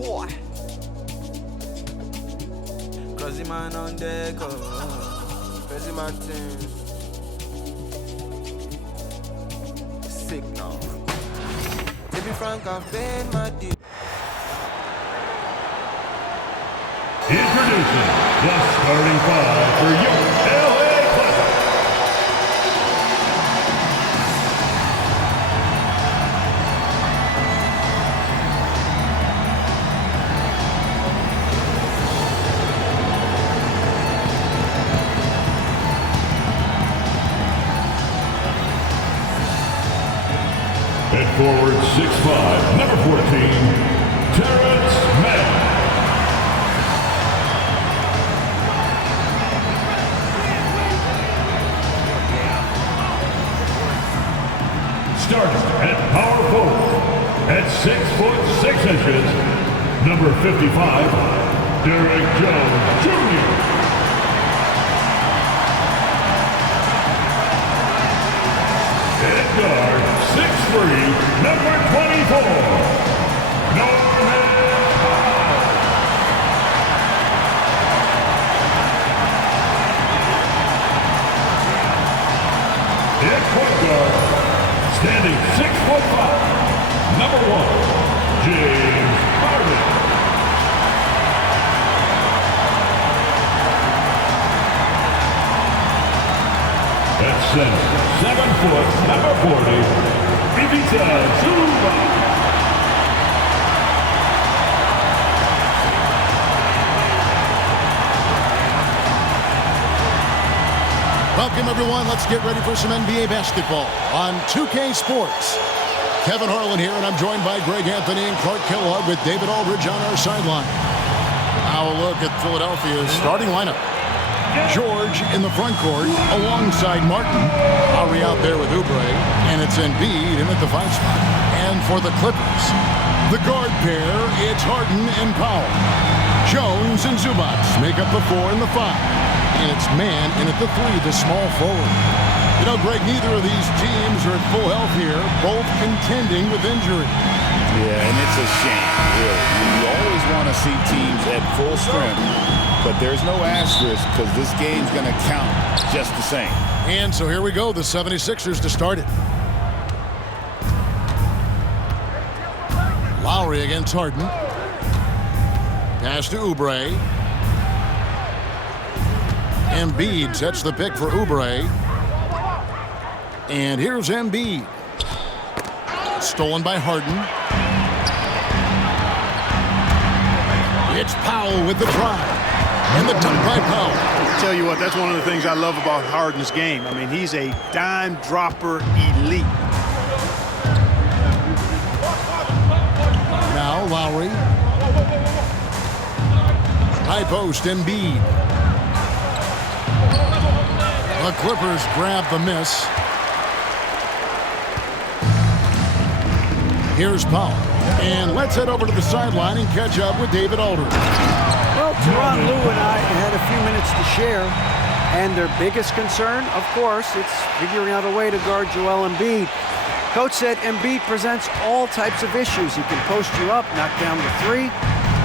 boy. Crazy man on deck, crazy man thing. Sick now. To be frank, I've been my deal. Introducing the starting five for your LA Clippers. At forward 6'5", number 14, Terrence Mann. Starting at power forward at 6'6", number 55, Derek Jones Jr. At guard, 6'3", number 24, Norman Powell. At point guard, standing 6'5", number 1, James Harden. At center, 7 foot, number 40, Ivica Zubac. Welcome, everyone. Let's get ready for some NBA basketball on 2K Sports. Kevin Harlan here, and I'm joined by Greg Anthony and Clark Kellogg with David Aldridge on our sideline. Now a look at Philadelphia's starting lineup. George in the front court alongside Martin. Lowry out there with Oubre, and it's Embiid in at the 5 spot. And for the Clippers, the guard pair, it's Harden and Powell. Jones and Zubac make up the 4 and the 5. And it's Mann in at the 3, the small forward. You know, Greg, neither of these teams are at full health here, both contending with injury. Yeah, and it's a shame, really. You always want to see teams at full strength, but there's no asterisk because this game's going to count just the same. And so here we go, the 76ers to start it. Lowry against Harden. Pass to Oubre. Embiid sets the pick for Oubre. And here's Embiid. Stolen by Harden. It's Powell with the drive. And the dunk by Powell. I'll tell you what, that's one of the things I love about Harden's game. I mean, he's a dime dropper elite. Now Lowry. High post, Embiid. The Clippers grab the miss. Here's Powell. And let's head over to the sideline and catch up with David Aldridge. Well, Teron, Lou, and I had a few minutes to share. And their biggest concern, of course, it's figuring out a way to guard Joel Embiid. Coach said Embiid presents all types of issues. He can post you up, knock down the 3.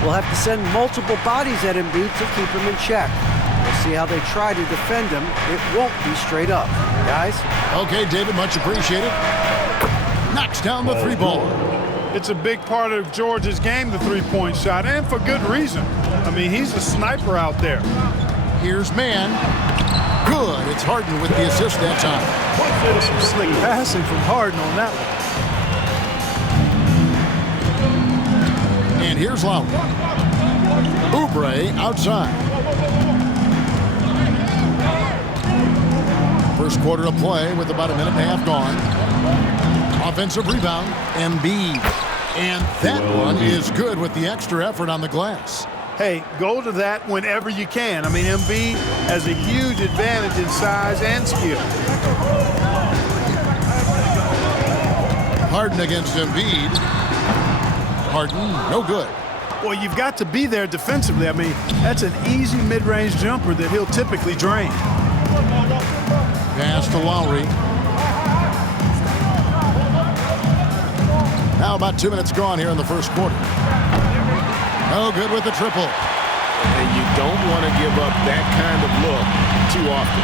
We'll have to send multiple bodies at Embiid to keep him in check. We'll see how they try to defend him. It won't be straight up. Guys? Okay, David, much appreciated. Knocks down the 3 ball. It's a big part of George's game, the three-point shot, and for good reason. I mean, he's a sniper out there. Here's Mann. Good. It's Harden with the assist that time. Some slick passing from Harden on that one. And here's Lowry. Oubre outside. First quarter of play with about a minute and a half gone. Offensive rebound, Embiid. And that one is good with the extra effort on the glass. Hey, go to that whenever you can. I mean, Embiid has a huge advantage in size and skill. Harden against Embiid. Harden, no good. Well, you've got to be there defensively. I mean, that's an easy mid-range jumper that he'll typically drain. Pass to Lowry. Now about 2 minutes gone here in the first quarter. No good with the triple. And you don't want to give up that kind of look too often.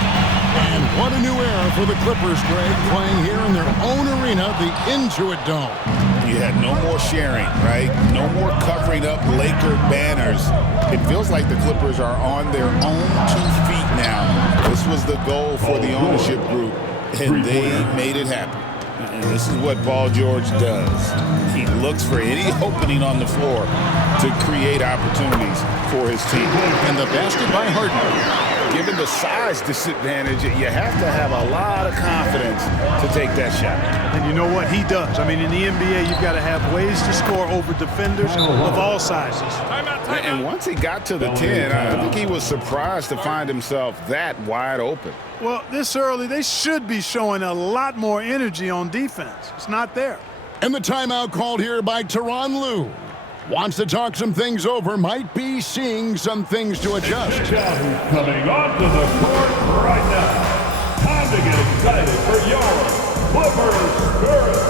And what a new era for the Clippers, Greg, playing here in their own arena, the Intuit Dome. You had no more sharing, right? No more covering up Laker banners. It feels like the Clippers are on their own 2 feet now. This was the goal for the ownership group, and they made it happen. And this is what Paul George does. He looks for any opening on the floor to create opportunities for his team. And the basket by Harden. Given the size disadvantage, you have to have a lot of confidence to take that shot. And you know what? He does. I mean, in the NBA, you've got to have ways to score over defenders of all sizes. And once he got to the 10, I think he was surprised to find himself that wide open. Well, this early, they should be showing a lot more energy on defense. It's not there. And the timeout called here by Tyronn Lue. Wants to talk some things over, might be seeing some things to adjust. Check out who's coming onto the court right now. Time to get excited for your Clippers Spirit.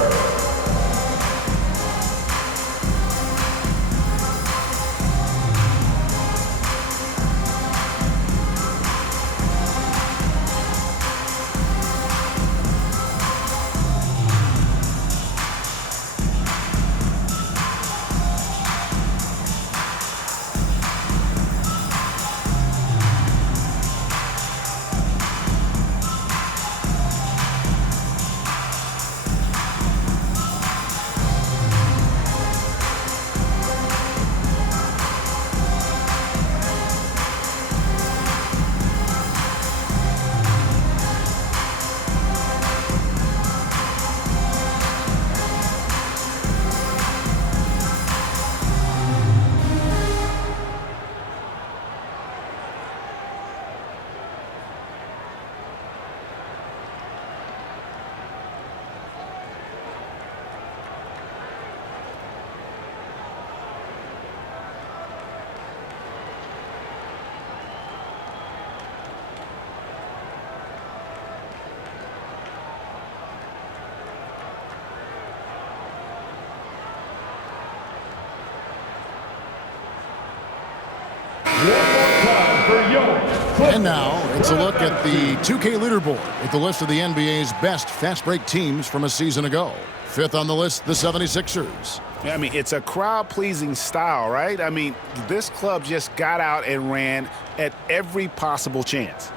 And now, it's a look at the 2K leaderboard with the list of the NBA's best fast break teams from a season ago. Fifth on the list, the 76ers. I mean, it's a crowd-pleasing style, right? I mean, this club just got out and ran at every possible chance.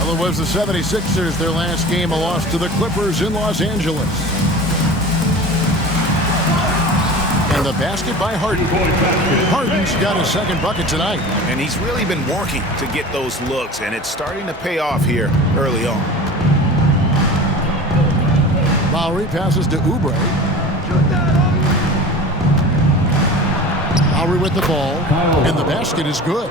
Well, it was the 76ers, their last game, a loss to the Clippers in Los Angeles. And the basket by Harden. Harden's got his second bucket tonight. And he's really been working to get those looks, and it's starting to pay off here early on. Lowry passes to Oubre. Lowry with the ball, and the basket is good.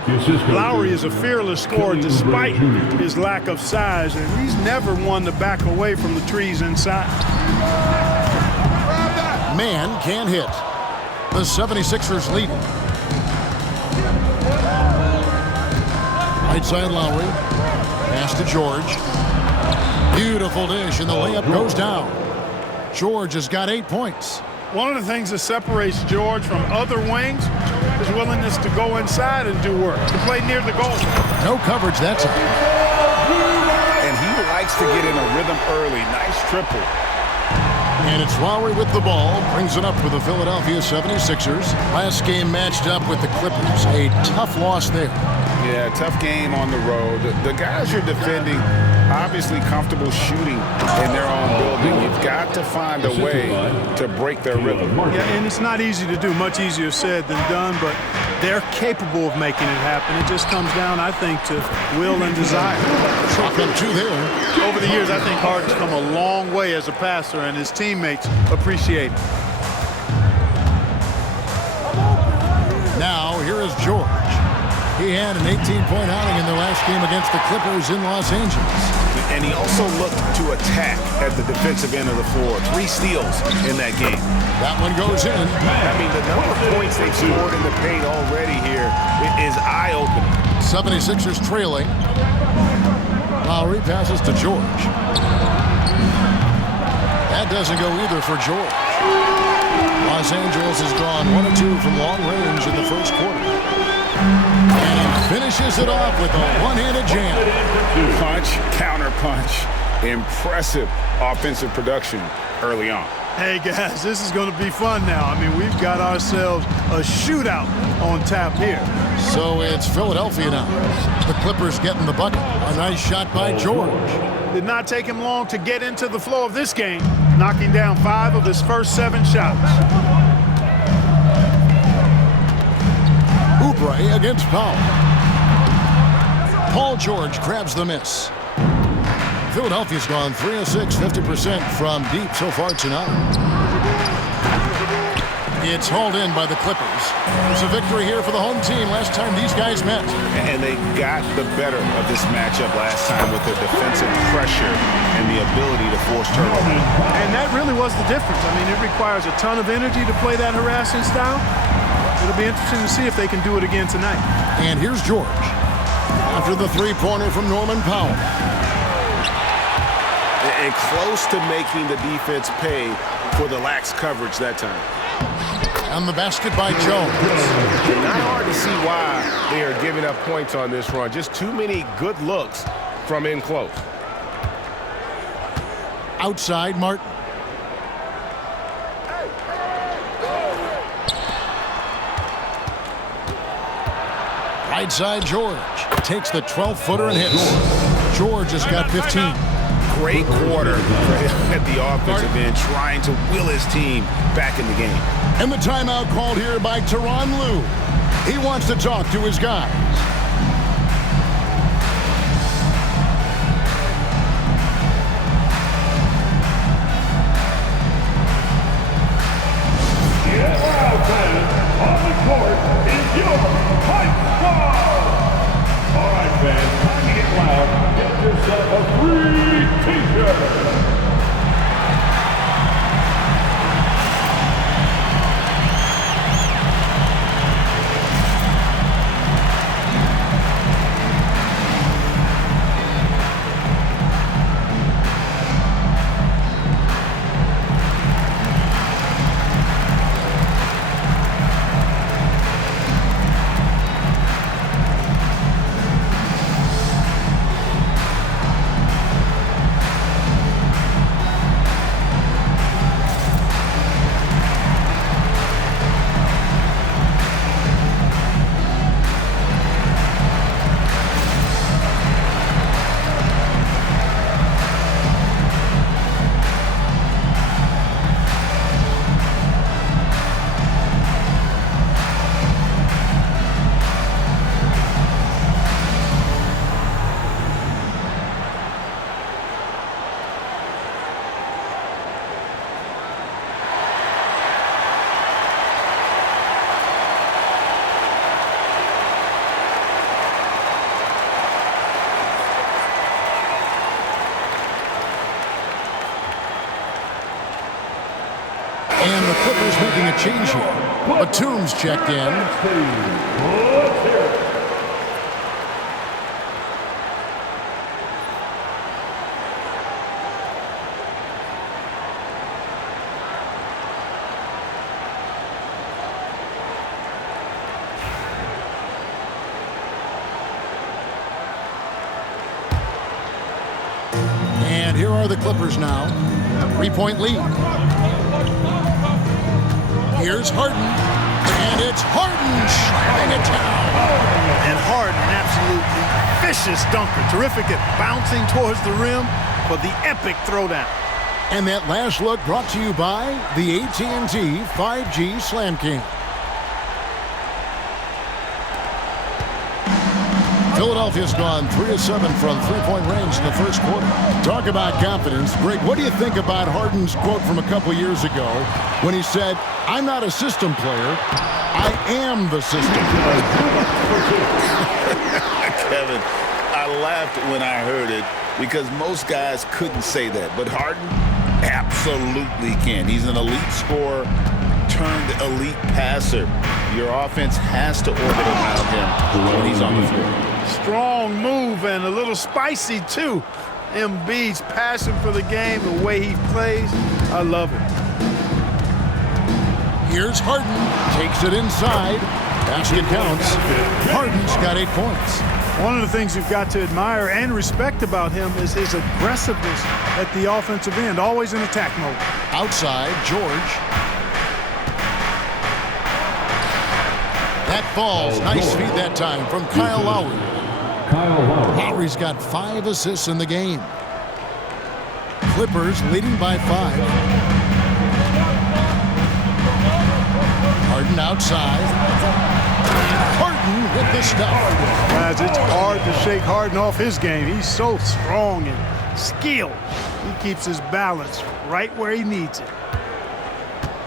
Lowry is a fearless scorer despite his lack of size, and he's never one to back away from the trees inside. Mann can't hit. The 76ers lead. Right side Lowry. Pass to George. Beautiful dish, and the layup goes down. George has got 8 points. One of the things that separates George from other wings is willingness to go inside and do work, to play near the goal. No coverage that time. And he likes to get in a rhythm early. Nice triple. And it's Lowry with the ball, brings it up for the Philadelphia 76ers. Last game matched up with the Clippers. A tough loss there. Yeah, tough game on the road. The guys you're defending, obviously comfortable shooting in their own building. You've got to find a way to break their rhythm. Yeah, and it's not easy to do. Much easier said than done, but they're capable of making it happen. It just comes down, I think, to will and desire. Drop them two there. Over the years, I think Harden's come a long way as a passer, and his teammates appreciate it. Now, here is George. He had an 18-point outing in their last game against the Clippers in Los Angeles. And he also looked to attack at the defensive end of the floor. 3 steals in that game. That one goes in. I mean, the number of points they've scored in the paint already here is eye-opening. 76ers trailing. Lowry passes to George. that doesn't go either for George. Los Angeles has gone 1 of 2 from long range in the first quarter. And he finishes it off with a one-handed jam. Punch, counter punch. Impressive offensive production early on. Hey, guys, this is going to be fun now. I mean, we've got ourselves a shootout on tap here. So it's Philadelphia now. The Clippers getting the bucket. A nice shot by George. Did not take him long to get into the flow of this game, knocking down 5 of his first 7 shots. Oubre against Powell. Paul George grabs the miss. Philadelphia's gone 3 of 6, 50% from deep so far tonight. It's hauled in by the Clippers. It's a victory here for the home team last time these guys met. And they got the better of this matchup last time with their defensive pressure and the ability to force turnovers. And that really was the difference. I mean, it requires a ton of energy to play that harassing style. It'll be interesting to see if they can do it again tonight. And here's George after the three-pointer from Norman Powell. And close to making the defense pay for the lax coverage that time. And the basket by Jones. Not hard to see why they are giving up points on this run. Just too many good looks from in close. Outside, Martin. Right side, George. Takes the 12-footer and hits. George has got 15. Great quarter at the offensive end, trying to will his team back in the game. And the timeout called here by Tyronn Lue. He wants to talk to his guys. Get loud, fans. On the court is your hype squad. All right, fans, time to get loud. Get yourself a free t-shirt. And the Clippers making a change here. Batum's checked in. And here are the Clippers now. 3-point lead. Here's Harden, and it's Harden slamming it down. And Harden, an absolutely vicious dunker. Terrific at bouncing towards the rim for the epic throwdown. And that last look brought to you by the AT&T 5G Slam King. Philadelphia's gone 3 of 7 from three-point range in the first quarter. Talk about confidence. Greg, what do you think about Harden's quote from a couple years ago when he said, "I'm not a system player, I am the system." Kevin, I laughed when I heard it because most guys couldn't say that. But Harden absolutely can. He's an elite scorer turned elite passer. Your offense has to orbit around him when he's on the floor. Strong move and a little spicy, too. Embiid's passion for the game, the way he plays, I love it. Here's Harden. Takes it inside. Basket counts. Harden's got 8 points. One of the things you've got to admire and respect about him is his aggressiveness at the offensive end, always in attack mode. Outside, George. That falls. Nice feed that time from Kyle Lowry. Lowry's got 5 assists in the game. Clippers leading by 5. Harden outside. Harden with the stuff. Guys, it's hard to shake Harden off his game. He's so strong and skilled. He keeps his balance right where he needs it.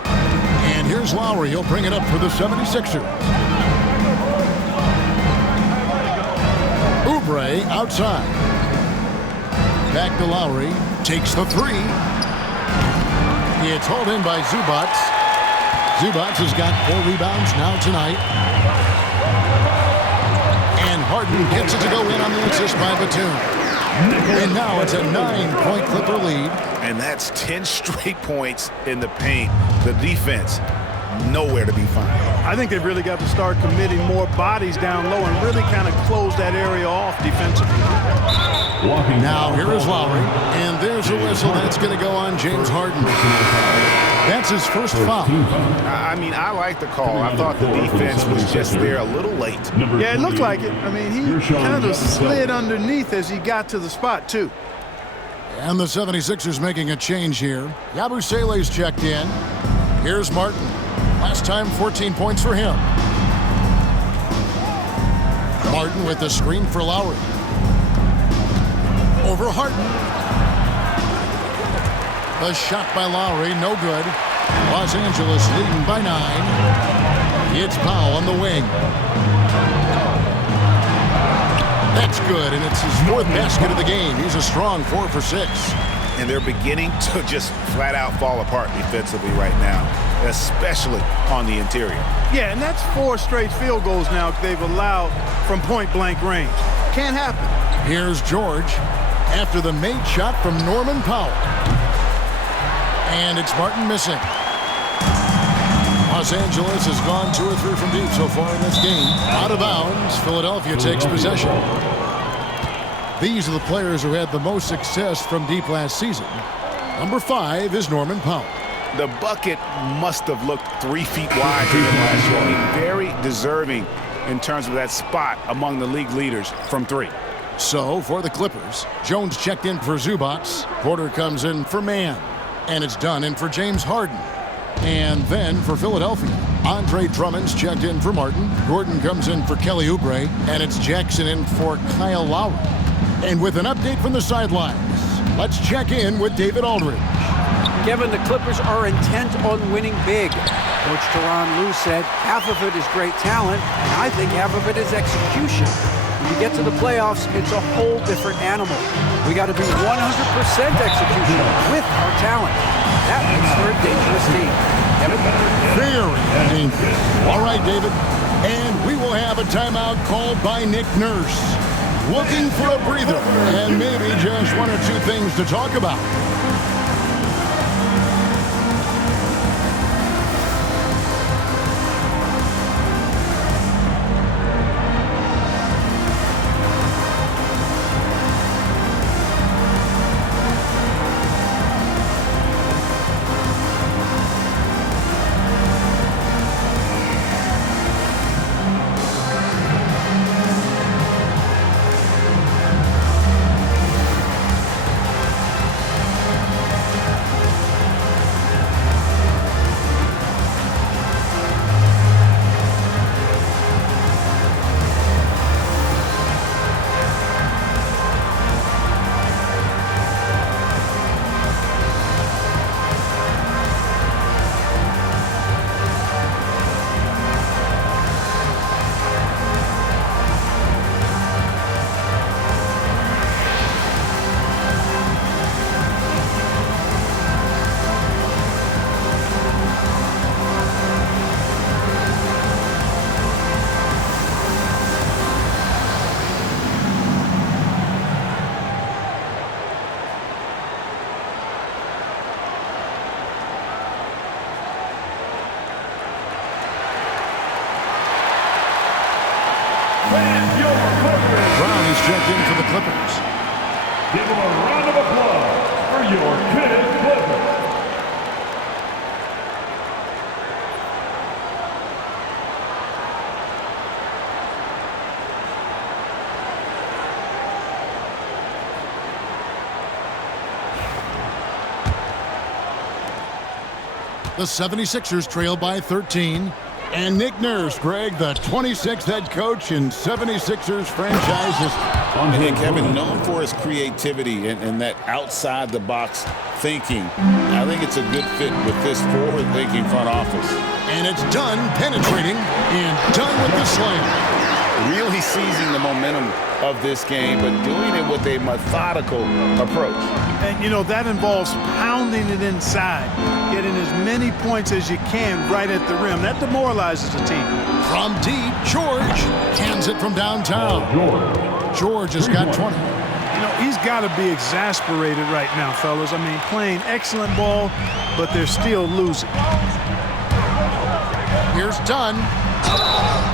And here's Lowry. He'll bring it up for the 76ers. Oubre outside. Back to Lowry. Takes the 3. It's hauled in by Zubac. Zubac has got 4 rebounds now tonight. And Harden gets it to go in on the assist by Batum. And now it's a 9-point Clipper lead. And that's 10 straight points in the paint. The defense, nowhere to be found. I think they've really got to start committing more bodies down low and really kind of close that area off defensively. Now here is Lowry, and there's a whistle. That's going to go on James Harden. That's his first foul. I mean, I like the call. I thought the defense was just there a little late. Yeah, it looked like it. I mean, he kind of slid underneath as he got to the spot, too. And the 76ers making a change here. Yabusele's checked in. Here's Martin. Last time, 14 points for him. Martin with the screen for Lowry. Over Harden. The shot by Lowry, no good. Los Angeles leading by 9. It's Powell on the wing. That's good, and it's his 4th basket of the game. He's a strong 4 for 6. And they're beginning to just flat out fall apart defensively right now, especially on the interior. Yeah, and that's 4 straight field goals now they've allowed from point-blank range. Can't happen. Here's George after the made shot from Norman Powell. And it's Martin missing. Los Angeles has gone 2 or 3 from deep so far in this game. Out of bounds, Philadelphia takes possession. These are the players who had the most success from deep last season. Number 5 is Norman Powell. The bucket must have looked 3 feet wide to him last year. I mean, very deserving in terms of that spot among the league leaders from 3. So, for the Clippers, Jones checked in for Zubac. Porter comes in for Mann. And it's done in for James Harden. And then for Philadelphia, Andre Drummond's checked in for Martin. Gordon comes in for Kelly Oubre. And it's Jackson in for Kyle Lowry. And with an update from the sidelines, let's check in with David Aldridge. Kevin, the Clippers are intent on winning big. Coach Tyronn Lue said half of it is great talent, and I think half of it is execution. When you get to the playoffs, it's a whole different animal. We got to be 100% execution with our talent. That makes for a dangerous team. Kevin? Very dangerous. All right, David. And we will have a timeout called by Nick Nurse. Looking for a breather and maybe just 1 or 2 things to talk about. checked in for the Clippers. Give them a round of applause for your fifth Clippers. The 76ers trail by 13. And Nick Nurse, Greg, the 26th head coach in 76ers franchises. And Kevin, known for his creativity and that outside-the-box thinking, I think it's a good fit with this forward-thinking front office. And it's done penetrating and done with the slam. Really seizing the momentum of this game, but doing it with a methodical approach. And, you know, that involves pounding it inside, getting as many points as you can right at the rim. That demoralizes the team. From deep, George hands it from downtown. George has got 20. You know, he's got to be exasperated right now, fellas. I mean, playing excellent ball, but they're still losing. Here's Dunn.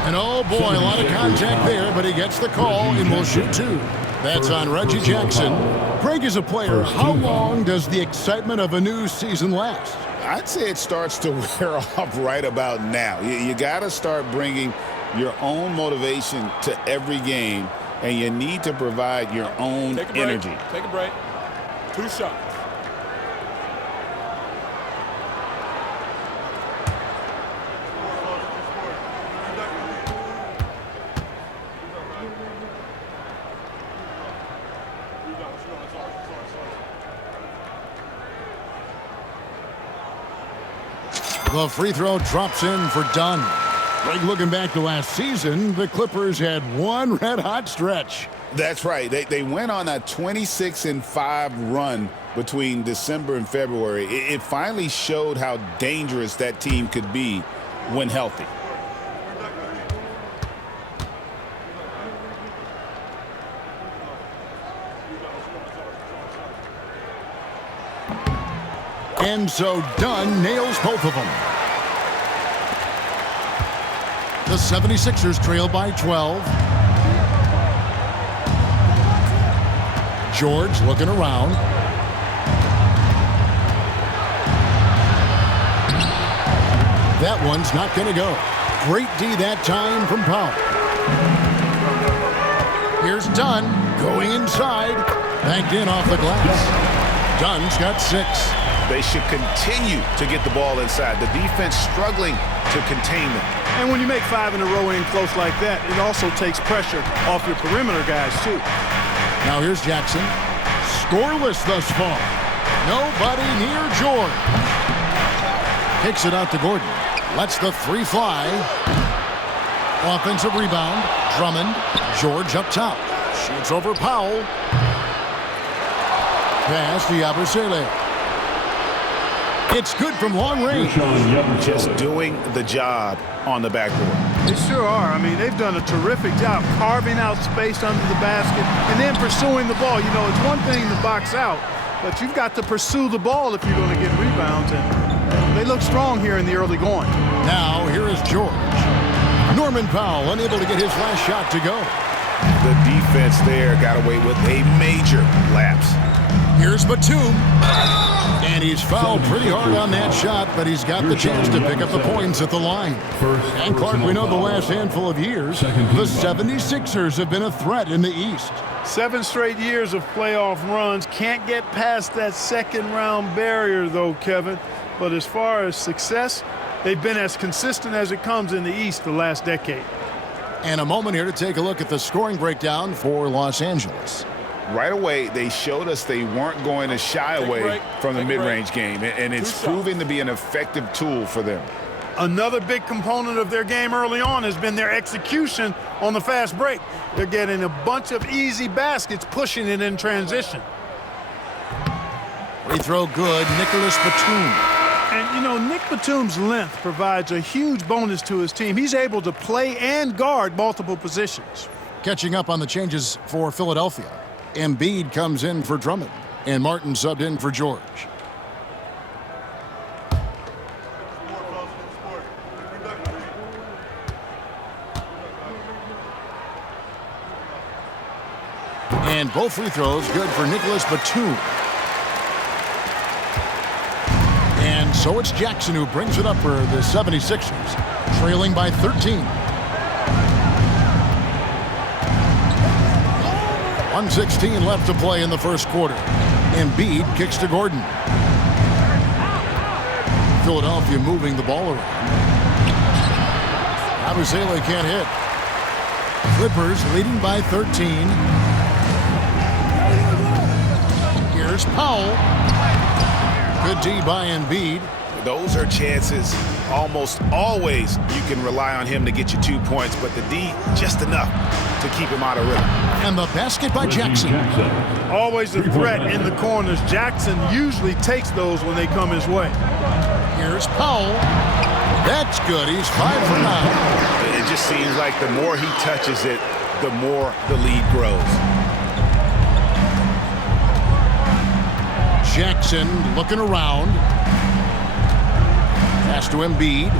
And oh boy, a lot of contact there, but he gets the call and will shoot two. That's on Reggie Jackson. Greg is a player. How long does the excitement of a new season last? I'd say it starts to wear off right about now. You got to start bringing your own motivation to every game, and you need to provide your own energy. Take a break. 2 shots. The free throw drops in for Dunn. Greg, looking back to last season, the Clippers had one red-hot stretch. That's right. They went on a 26-5 run between December and February. It finally showed how dangerous that team could be when healthy. And so Dunn nails both of them. The 76ers trail by 12. George looking around. That one's not going to go. Great D that time from Powell. Here's Dunn going inside. Banked in off the glass. Dunn's got 6. They should continue to get the ball inside. The defense struggling to contain them. And when you make 5 in a row in close like that, it also takes pressure off your perimeter guys, too. Now here's Jackson. Scoreless thus far. Nobody near George. Kicks it out to Gordon. Lets the 3 fly. Offensive rebound. Drummond. George up top. Shoots over Powell. Pass to Yabusele. It's good from long range. Just doing the job on the backboard. They sure are. I mean, they've done a terrific job carving out space under the basket and then pursuing the ball. You know, it's one thing to box out, but you've got to pursue the ball if you're going to get rebounds. And they look strong here in the early going. Now, here is George. Norman Powell unable to get his last shot to go. The defense there got away with a major lapse. Here's Batum. And he's fouled pretty hard on that shot, but he's got the chance to pick up the points at the line. And Clark, we know the last handful of years, the 76ers have been a threat in the East. 7 straight years of playoff runs. Can't get past that second-round barrier, though, Kevin. But as far as success, they've been as consistent as it comes in the East the last decade. And a moment here to take a look at the scoring breakdown for Los Angeles. Right away, they showed us they weren't going to shy away from the mid-range game, and it's proving to be an effective tool for them. Another big component of their game early on has been their execution on the fast break. They're getting a bunch of easy baskets, pushing it in transition. Free throw good, Nicholas Batum. And, you know, Nick Batum's length provides a huge bonus to his team. He's able to play and guard multiple positions. Catching up on the changes for Philadelphia. Embiid comes in for Drummond, and Martin subbed in for George. And both free throws good for Nicholas Batum. And so it's Jackson who brings it up for the 76ers, trailing by 13. 1:16 left to play in the first quarter. Embiid kicks to Gordon. Philadelphia moving the ball around. Abusele can't hit. Clippers leading by 13. Here's Powell. Good D by Embiid. Those are chances. Almost always you can rely on him to get you 2 points, but the D just enough to keep him out of rhythm. And the basket by Jackson. Always a threat in the corners. Jackson usually takes those when they come his way. Here's Powell. That's good. He's 5 for 9. It just seems like the more he touches it, the more the lead grows. Jackson looking around. Pass to Embiid.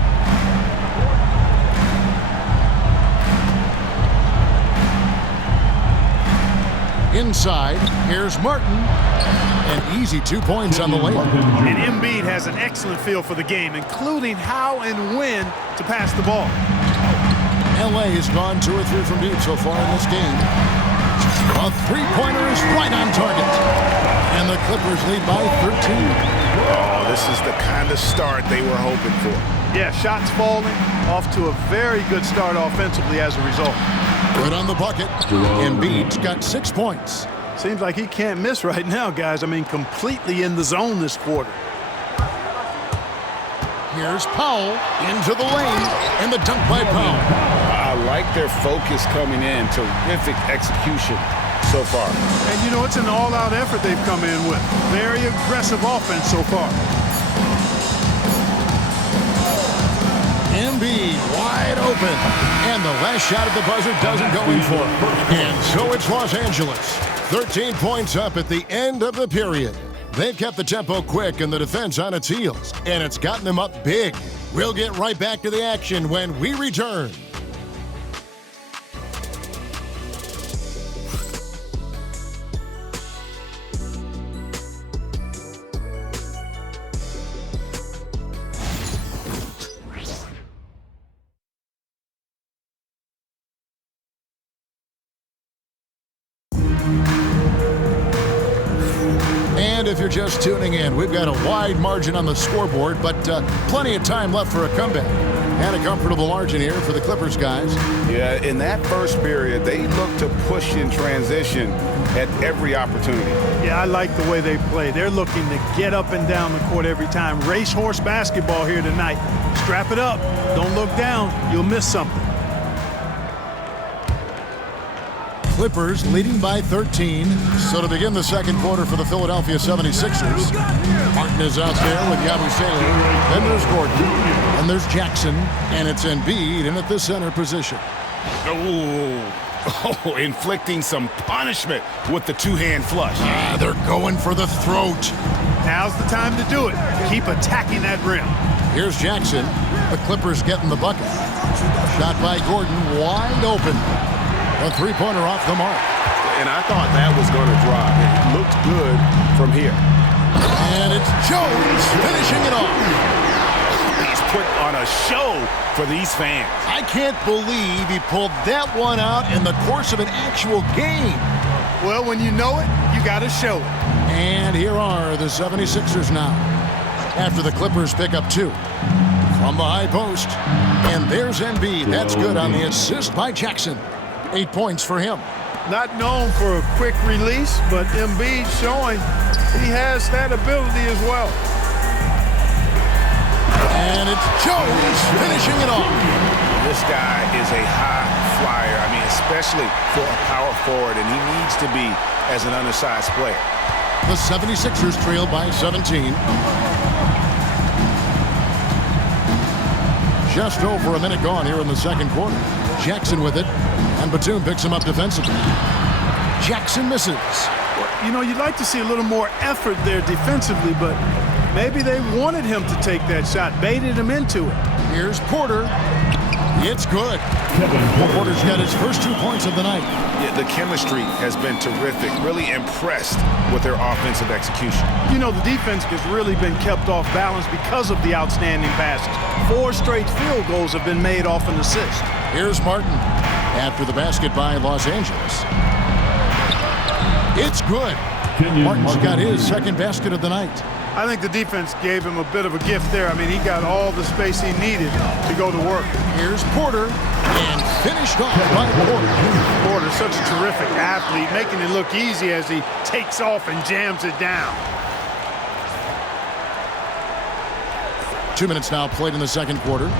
Inside, here's Martin. An easy 2 points on the layup. And Embiid has an excellent feel for the game, including how and when to pass the ball. LA has gone 2 or 3 from deep so far in this game. A three-pointer is right on target. And the Clippers lead by 13. Oh, this is the kind of start they were hoping for. Yeah, shots falling, off to a very good start offensively as a result. Good on the bucket. Embiid's got 6 points. Seems like he can't miss right now, guys. I mean, completely in the zone this quarter. Here's Powell into the lane, and the dunk by Powell. I like their focus coming in. Terrific execution so far. And, you know, it's an all-out effort they've come in with. Very aggressive offense so far. Embiid wide open. And the last shot at the buzzer doesn't go in for him. And so it's Los Angeles. 13 points up at the end of the period. They've kept the tempo quick and the defense on its heels. And it's gotten them up big. We'll get right back to the action when we return. And if you're just tuning in, we've got a wide margin on the scoreboard, but plenty of time left for a comeback. And a comfortable margin here for the Clippers guys. Yeah, in that first period, they looked to push in transition at every opportunity. Yeah, I like the way they play. They're looking to get up and down the court every time. Racehorse basketball here tonight. Strap it up. Don't look down. You'll miss something. Clippers leading by 13. So to begin the second quarter for the Philadelphia 76ers, Martin is out there with Yabusele. Then there's Gordon. And there's Jackson. And it's Embiid in at the center position. Oh, inflicting some punishment with the two-hand flush. They're going for the throat. Now's the time to do it. Keep attacking that rim. Here's Jackson. The Clippers getting the bucket. Shot by Gordon, wide open. A three-pointer off the mark. And I thought that was going to drop. It looked good from here. And it's Jones finishing it off. He's put on a show for these fans. I can't believe he pulled that one out in the course of an actual game. Well, when you know it, you got to show it. And here are the 76ers now. After the Clippers pick up 2. From the high post. And there's Embiid. That's good on the assist by Jackson. 8 points for him. Not known for a quick release, but Embiid showing he has that ability as well. And it's Jones finishing it off. This guy is a high flyer. I mean, especially for a power forward, and he needs to be as an undersized player. The 76ers trail by 17. Just over a minute gone here in the second quarter. Jackson with it, and Batum picks him up defensively. Jackson misses. You know, you'd like to see a little more effort there defensively, but maybe they wanted him to take that shot, baited him into it. Here's Porter. It's good. Porter's got his first 2 points of the night. Yeah, the chemistry has been terrific. Really impressed with their offensive execution. You know, the defense has really been kept off balance because of the outstanding passes. 4 straight field goals have been made off an assist. Here's Martin after the basket by Los Angeles. It's good. Martin's got his second basket of the night. I think the defense gave him a bit of a gift there. I mean, he got all the space he needed to go to work. Here's Porter, and finished off by Porter. Porter's such a terrific athlete, making it look easy as he takes off and jams it down. 2 minutes now played in the second quarter.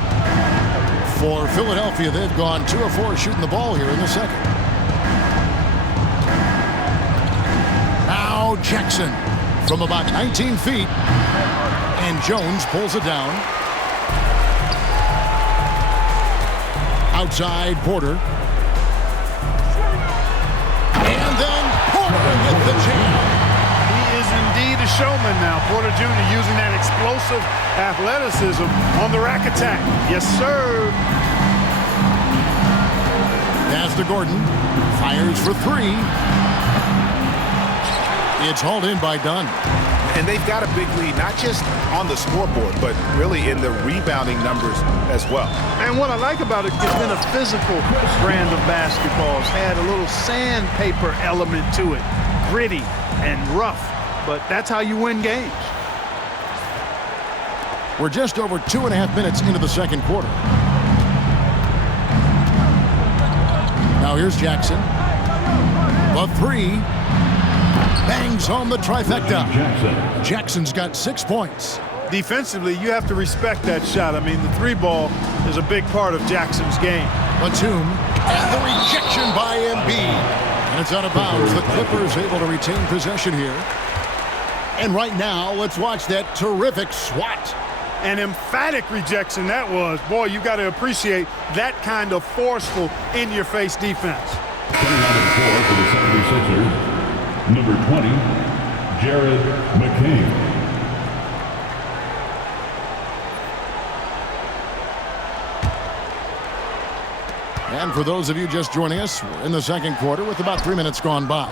For Philadelphia, they've gone 2 of 4 shooting the ball here in the second. Now Jackson from about 19 feet, and Jones pulls it down. Outside Porter. And then Porter with the jam. He is indeed a showman now. Porter Jr. using that explosive athleticism on the rack attack. Yes, sir. Pass to Gordon. Fires for 3. It's hauled in by Dunn. And they've got a big lead, not just on the scoreboard, but really in the rebounding numbers as well. And what I like about it, it's been a physical brand of basketball. It's had a little sandpaper element to it. Gritty and rough, but that's how you win games. We're just over 2.5 minutes into the second quarter. Now here's Jackson. The 3. Bangs on the trifecta. Jackson's got 6 points. Defensively, you have to respect that shot. I mean, the 3 ball is a big part of Jackson's game. Batum, and the rejection by Embiid. And it's out of bounds. The Clippers able to retain possession here. And right now, let's watch that terrific swat. An emphatic rejection that was. Boy, you got to appreciate that kind of forceful, in-your-face defense. Coming out of the floor for the 76ers, number 20, Jared McCain. And for those of you just joining us, we're in the second quarter with about 3 minutes gone by.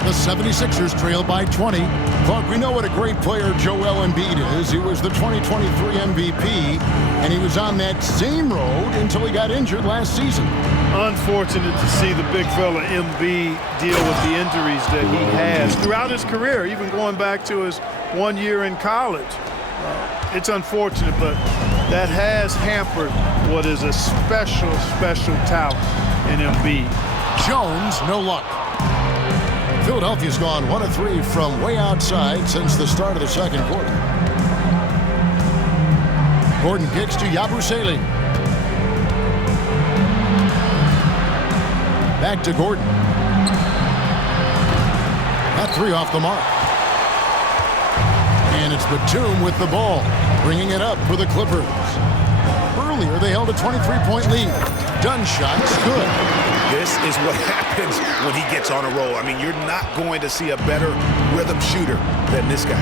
The 76ers trail by 20. Clark, we know what a great player Joel Embiid is. He was the 2023 MVP, and he was on that same road until he got injured last season. Unfortunate to see the big fella Embiid deal with the injuries that he has throughout his career, even going back to his 1 year in college. It's unfortunate, but that has hampered what is a special, special talent in Embiid. Jones, no luck. Philadelphia's gone 1 of 3 from way outside since the start of the second quarter. Gordon kicks to Yabusele. Back to Gordon. That 3 off the mark. And it's Batum with the ball, bringing it up for the Clippers. Earlier, they held a 23-point lead. Dunn shot's good. This is what happens when he gets on a roll. I mean, you're not going to see a better rhythm shooter than this guy.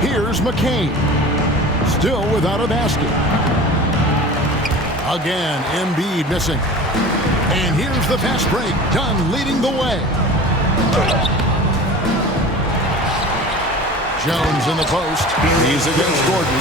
Here's McCain. Still without a basket. Again, Embiid missing. And here's the fast break. Dunn leading the way. Jones in the post. He's against Gordon.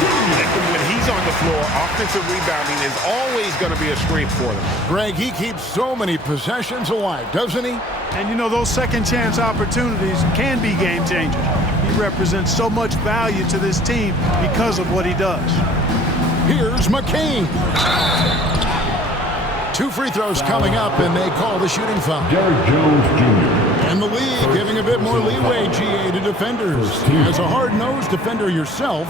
When he's on the floor, offensive rebounding is always going to be a strength for them. Greg, he keeps so many possessions alive, doesn't he? And you know, those second chance opportunities can be game changers. He represents so much value to this team because of what he does. Here's McCain. 2 free throws coming up, and they call the shooting foul. Derrick Jones Jr. And the league giving a bit more leeway, GA, to defenders. As a hard-nosed defender yourself,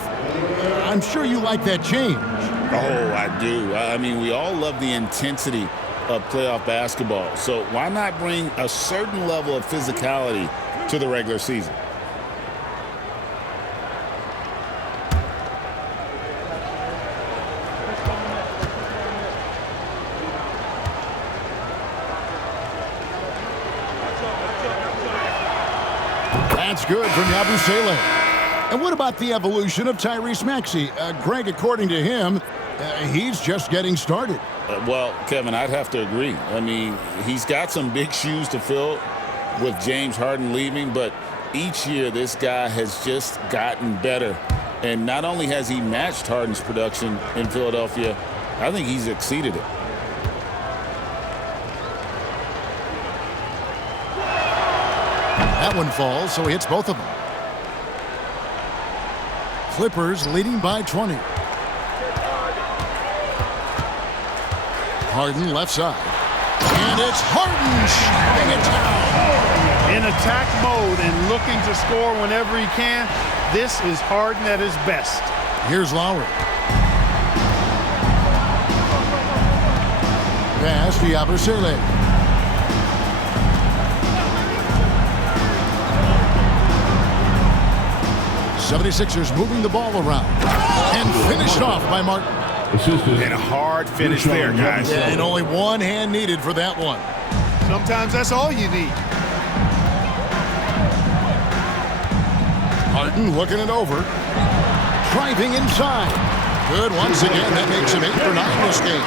I'm sure you like that change. Oh, I do. I mean, we all love the intensity of playoff basketball. So why not bring a certain level of physicality to the regular season? That's good from Yabusele. And what about the evolution of Tyrese Maxey? Greg, according to him, he's just getting started. Well, Kevin, I'd have to agree. I mean, he's got some big shoes to fill with James Harden leaving, but each year this guy has just gotten better. And not only has he matched Harden's production in Philadelphia, I think he's exceeded it. That one falls, so he hits both of them. Clippers leading by 20. Harden left side. And it's Harden shutting it down. In attack mode and looking to score whenever he can. This is Harden at his best. Here's Lowry. Pass to Yabusele. 76ers moving the ball around. And finished off by Martin. And a hard finish there, guys. Yeah, and only one hand needed for that one. Sometimes that's all you need. Harden looking it over. Driving inside. Good once again. That makes him 8 for 9 this game.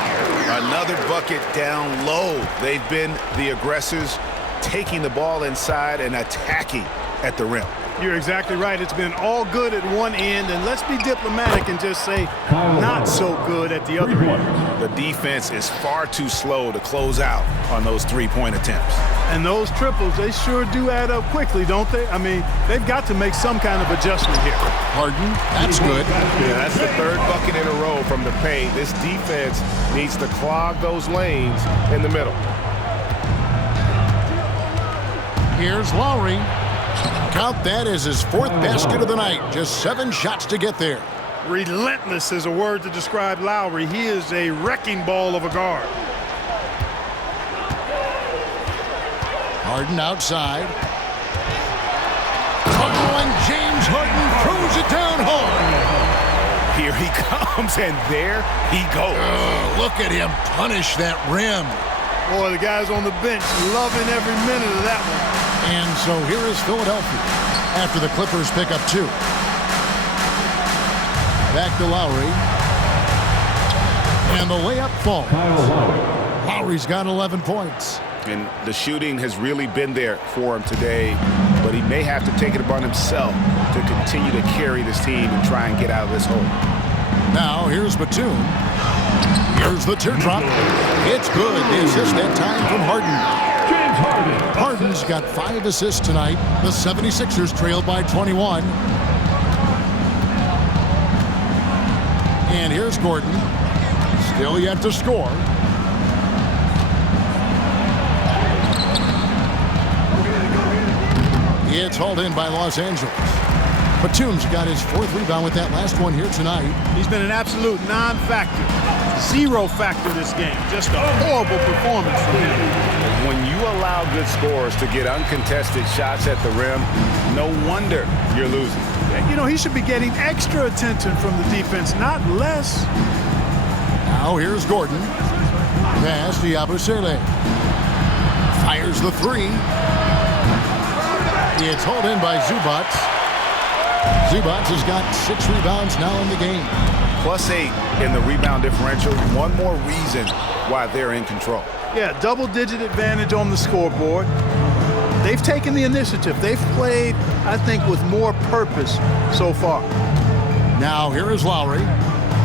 Another bucket down low. They've been the aggressors, taking the ball inside and attacking at the rim. You're exactly right. It's been all good at one end, and let's be diplomatic and just say not so good at the other end. The defense is far too slow to close out on those three-point attempts. And those triples, they sure do add up quickly, don't they? I mean, they've got to make some kind of adjustment here. Harden, that's good. Yeah, that's the third bucket in a row from the paint. This defense needs to clog those lanes in the middle. Here's Lowry. Count that as his 4th basket of the night. Just 7 shots to get there. Relentless is a word to describe Lowry. He is a wrecking ball of a guard. Harden outside. Oh, and James Harden throws it down hard. Here he comes, and there he goes. Oh, look at him punish that rim. Boy, the guys on the bench loving every minute of that one. And so here is Philadelphia after the Clippers pick up 2. Back to Lowry. And the layup falls. Lowry's got 11 points. And the shooting has really been there for him today, but he may have to take it upon himself to continue to carry this team and try and get out of this hole. Now here's Batum. Here's the teardrop. It's good. The assist that time from Harden. Harden's got 5 assists tonight. The 76ers trail by 21. And here's Gordon. Still yet to score. It's hauled in by Los Angeles. Batum's got his 4th rebound with that last one here tonight. He's been an absolute non-factor. 0 factor this game. Just a horrible performance from him. When you allow good scorers to get uncontested shots at the rim, no wonder you're losing. You know, he should be getting extra attention from the defense, not less. Now here's Gordon. Pass to Yabusele. Fires the 3. It's hauled in by Zubac. Zubac has got 6 rebounds now in the game. +8 in the rebound differential. One more reason why they're in control. Yeah, double-digit advantage on the scoreboard. They've taken the initiative. They've played, I think, with more purpose so far. Now here is Lowry.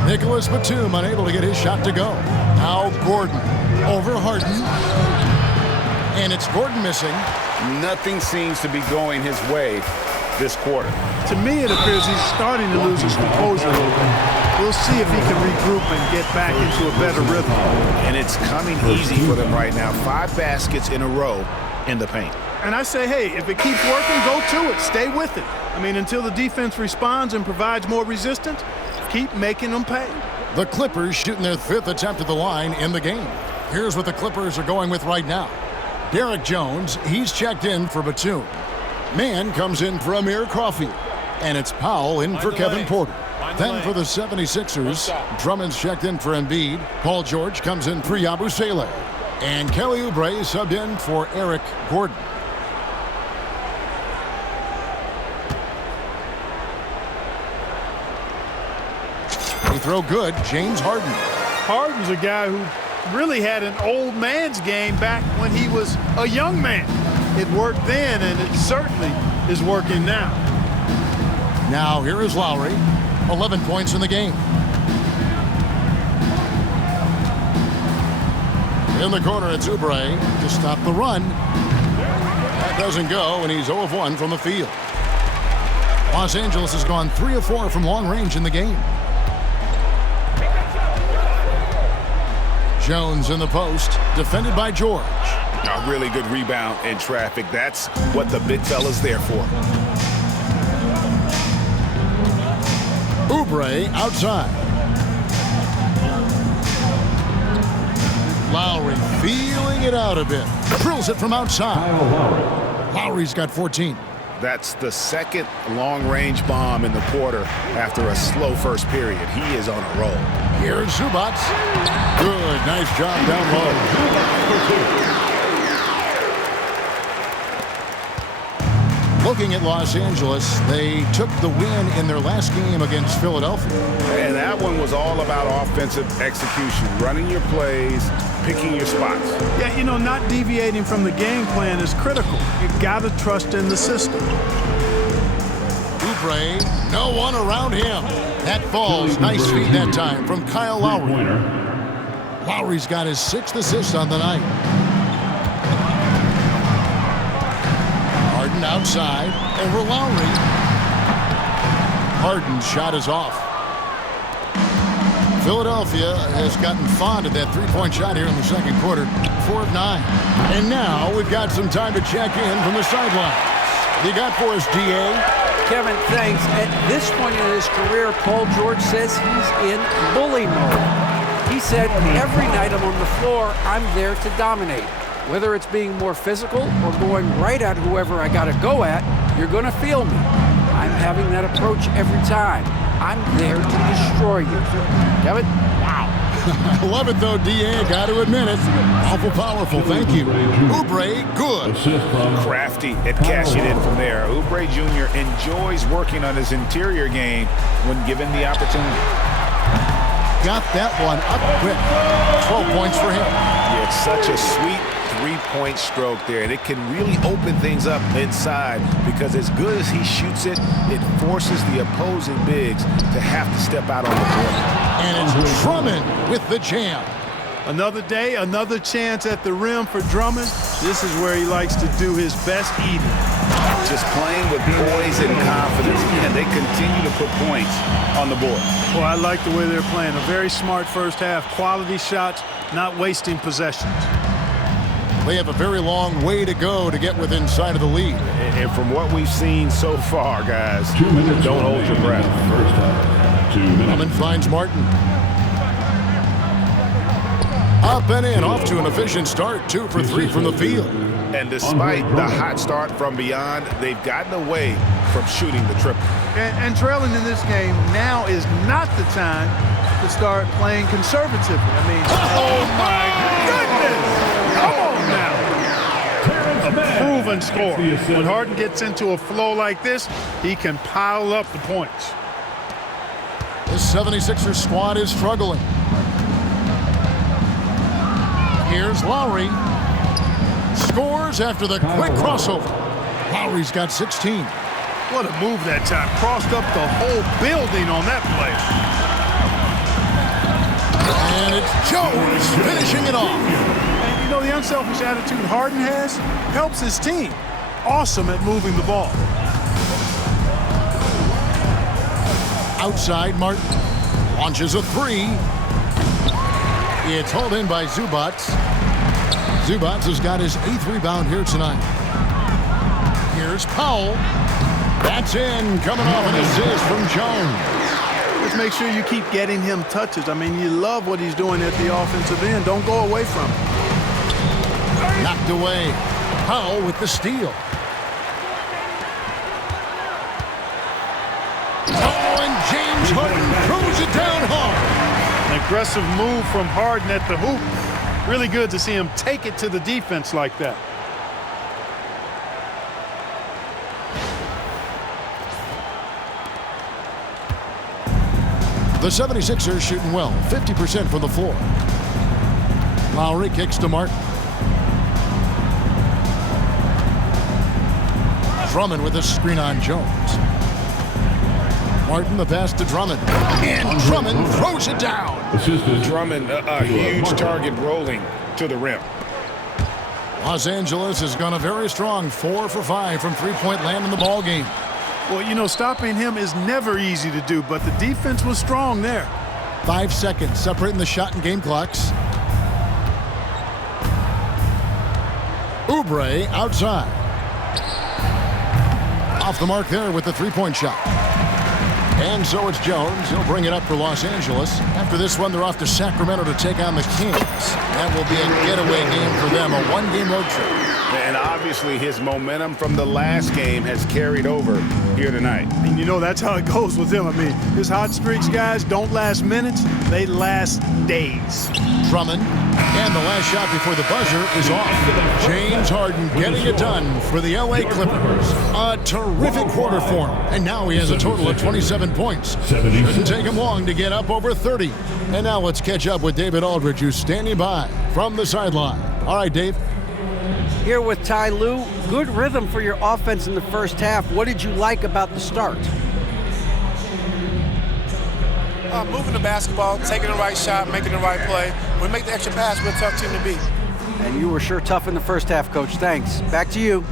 Nicholas Batum unable to get his shot to go. Now Gordon over Harden. And it's Gordon missing. Nothing seems to be going his way this quarter. To me, it appears he's starting to lose his composure a little bit. We'll see if he can regroup and get back into a better rhythm. And it's coming easy for them right now. 5 baskets in a row in the paint. And I say, hey, if it keeps working, go to it. Stay with it. I mean, until the defense responds and provides more resistance, keep making them pay. The Clippers shooting their 5th attempt at the line in the game. Here's what the Clippers are going with right now. Derek Jones, he's checked in for Batum. Mann comes in for Amir Coffey. And it's Powell in for Kevin Porter. Then for the 76ers, Drummond's checked in for Embiid. Paul George comes in for Yabusele. And Kelly Oubre subbed in for Eric Gordon. He throw good. James Harden. Harden's a guy who really had an old man's game back when he was a young man. It worked then, and it certainly is working now. Now here is Lowry. 11 points in the game. In the corner, it's Oubre to stop the run. That doesn't go, and he's 0 of 1 from the field. Los Angeles has gone 3 of 4 from long range in the game. Jones in the post, defended by George. A really good rebound in traffic. That's what the big fella's there for. Oubre outside. Lowry feeling it out a bit. Drills it from outside. Lowry's got 14. That's the second long-range bomb in the quarter after a slow first period. He is on a roll. Here's Zubac. Good, nice job down low. Looking at Los Angeles, they took the win in their last game against Philadelphia. And that one was all about offensive execution, running your plays, picking your spots. Yeah, you know, not deviating from the game plan is critical. You got to trust in the system. Oubre, no one around him. That falls. Nice feed that time from Kyle Lowry. Lowry's got his 6th assist on the night. Harden outside over Lowry. Harden's shot is off. Philadelphia has gotten fond of that three-point shot here in the second quarter. 4 of 9. And now we've got some time to check in from the sideline. You got for us, D.A.? Kevin, thanks. At this point in his career, Paul George says he's in bully mode. He said, every night I'm on the floor, I'm there to dominate. Whether it's being more physical or going right at whoever I got to go at, you're going to feel me. I'm having that approach every time. I'm there to destroy you. Kevin? Wow. I love it, though, D.A. Got to admit it. Awful powerful. Thank you. Oubre, good. Crafty at cashing in from there. Oubre Jr. enjoys working on his interior game when given the opportunity. Got that one up quick. 12 points for him. Yeah, it's such a sweet three-point stroke there, and it can really open things up inside because as good as he shoots it, it forces the opposing bigs to have to step out on the court. And it's Drummond with the jam. Another day, another chance at the rim for Drummond. This is where he likes to do his best eating. Just playing with poise and confidence, and they continue to put points on the board. Well, I like the way they're playing. A very smart first half. Quality shots, not wasting possessions. They have a very long way to go to get within sight of the lead. And from what we've seen so far, guys, 2 minutes don't hold your breath. First half. 2 minutes. Drummond finds Martin. Up and in, off to an efficient start. 2 for 3 from the field. And despite the hot start from beyond, they've gotten away from shooting the triple. And trailing in this game now is not the time to start playing conservatively. I mean, oh my goodness! Come on now. Terrence Mann. Proven score. When Harden gets into a flow like this, he can pile up the points. This 76ers squad is struggling. Here's Lowry. Scores after the quick crossover. Lowry's got 16. What a move that time. Crossed up the whole building on that play. And it's Jones finishing it off. And you know, the unselfish attitude Harden has helps his team. Awesome at moving the ball. Outside, Martin launches a 3. It's hauled in by Zubac. Zubac has got his 8th rebound here tonight. Here's Powell. That's in, coming off an assist from Jones. Just make sure you keep getting him touches. I mean, you love what he's doing at the offensive end. Don't go away from him. Knocked away. Powell with the steal. Oh, and James Harden throws it down hard. An aggressive move from Harden at the hoop. Really good to see him take it to the defense like that. The 76ers shooting well, 50% from the floor. Lowry kicks to Martin. Drummond with a screen on Jones. Martin the pass to Drummond. And Drummond throws it down. Drummond, a huge target rolling to the rim. Los Angeles has gone a very strong 4 for 5 from three-point land in the ball game. Well, you know, stopping him is never easy to do, but the defense was strong there. 5 seconds separating the shot and game clocks. Oubre outside. Off the mark there with the three-point shot. And so it's Jones. He'll bring it up for Los Angeles. After this one, they're off to Sacramento to take on the Kings. That will be a getaway game for them, a one-game road trip. And obviously his momentum from the last game has carried over here tonight. And you know, that's how it goes with him. I mean, his hot streaks, guys, don't last minutes. They last days. Drummond. And the last shot before the buzzer is off. James Harden getting it done for the LA Clippers. A terrific quarter for him. And now he has a total of 27 points. Shouldn't take him long to get up over 30. And now let's catch up with David Aldridge, who's standing by from the sideline. All right, Dave. Here with Ty Lue. Good rhythm for your offense in the first half. What did you like about the start? Moving the basketball, taking the right shot, making the right play. When we make the extra pass, we're a tough team to beat. And you were sure tough in the first half, Coach. Thanks. Back to you.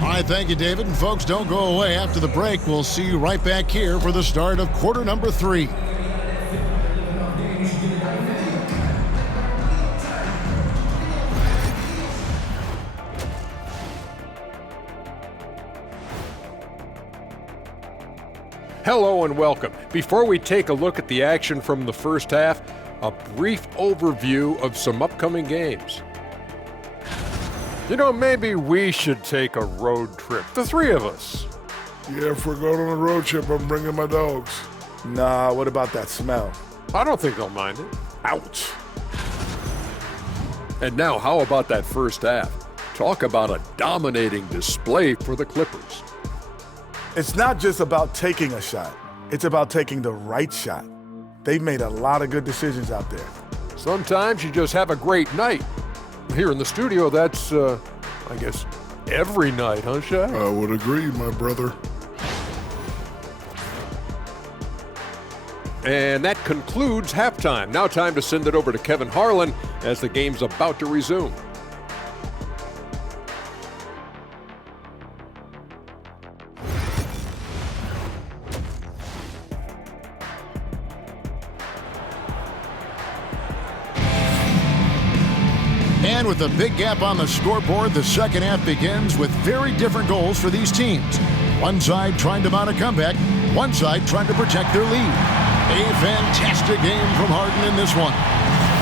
All right, thank you, David. And folks, don't go away. After the break, we'll see you right back here for the start of quarter number 3. Hello and welcome. Before we take a look at the action from the first half, a brief overview of some upcoming games. You know, maybe we should take a road trip, the 3 of us. Yeah, if we're going on a road trip, I'm bringing my dogs. Nah, what about that smell? I don't think they'll mind it. Ouch. And now, how about that first half? Talk about a dominating display for the Clippers. It's not just about taking a shot. It's about taking the right shot. They've made a lot of good decisions out there. Sometimes you just have a great night. Here in the studio, that's, I guess, every night, huh, Shaq? I would agree, my brother. And that concludes halftime. Now time to send it over to Kevin Harlan as the game's about to resume. And with a big gap on the scoreboard, the second half begins with very different goals for these teams. One side trying to mount a comeback, one side trying to protect their lead. A fantastic game from Harden in this one.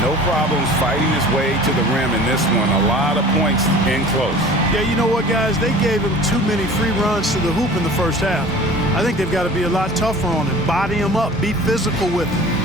No problems fighting his way to the rim in this one. A lot of points in close. Yeah, you know what, guys? They gave him too many free runs to the hoop in the first half. I think they've got to be a lot tougher on him. Body him up. Be physical with him.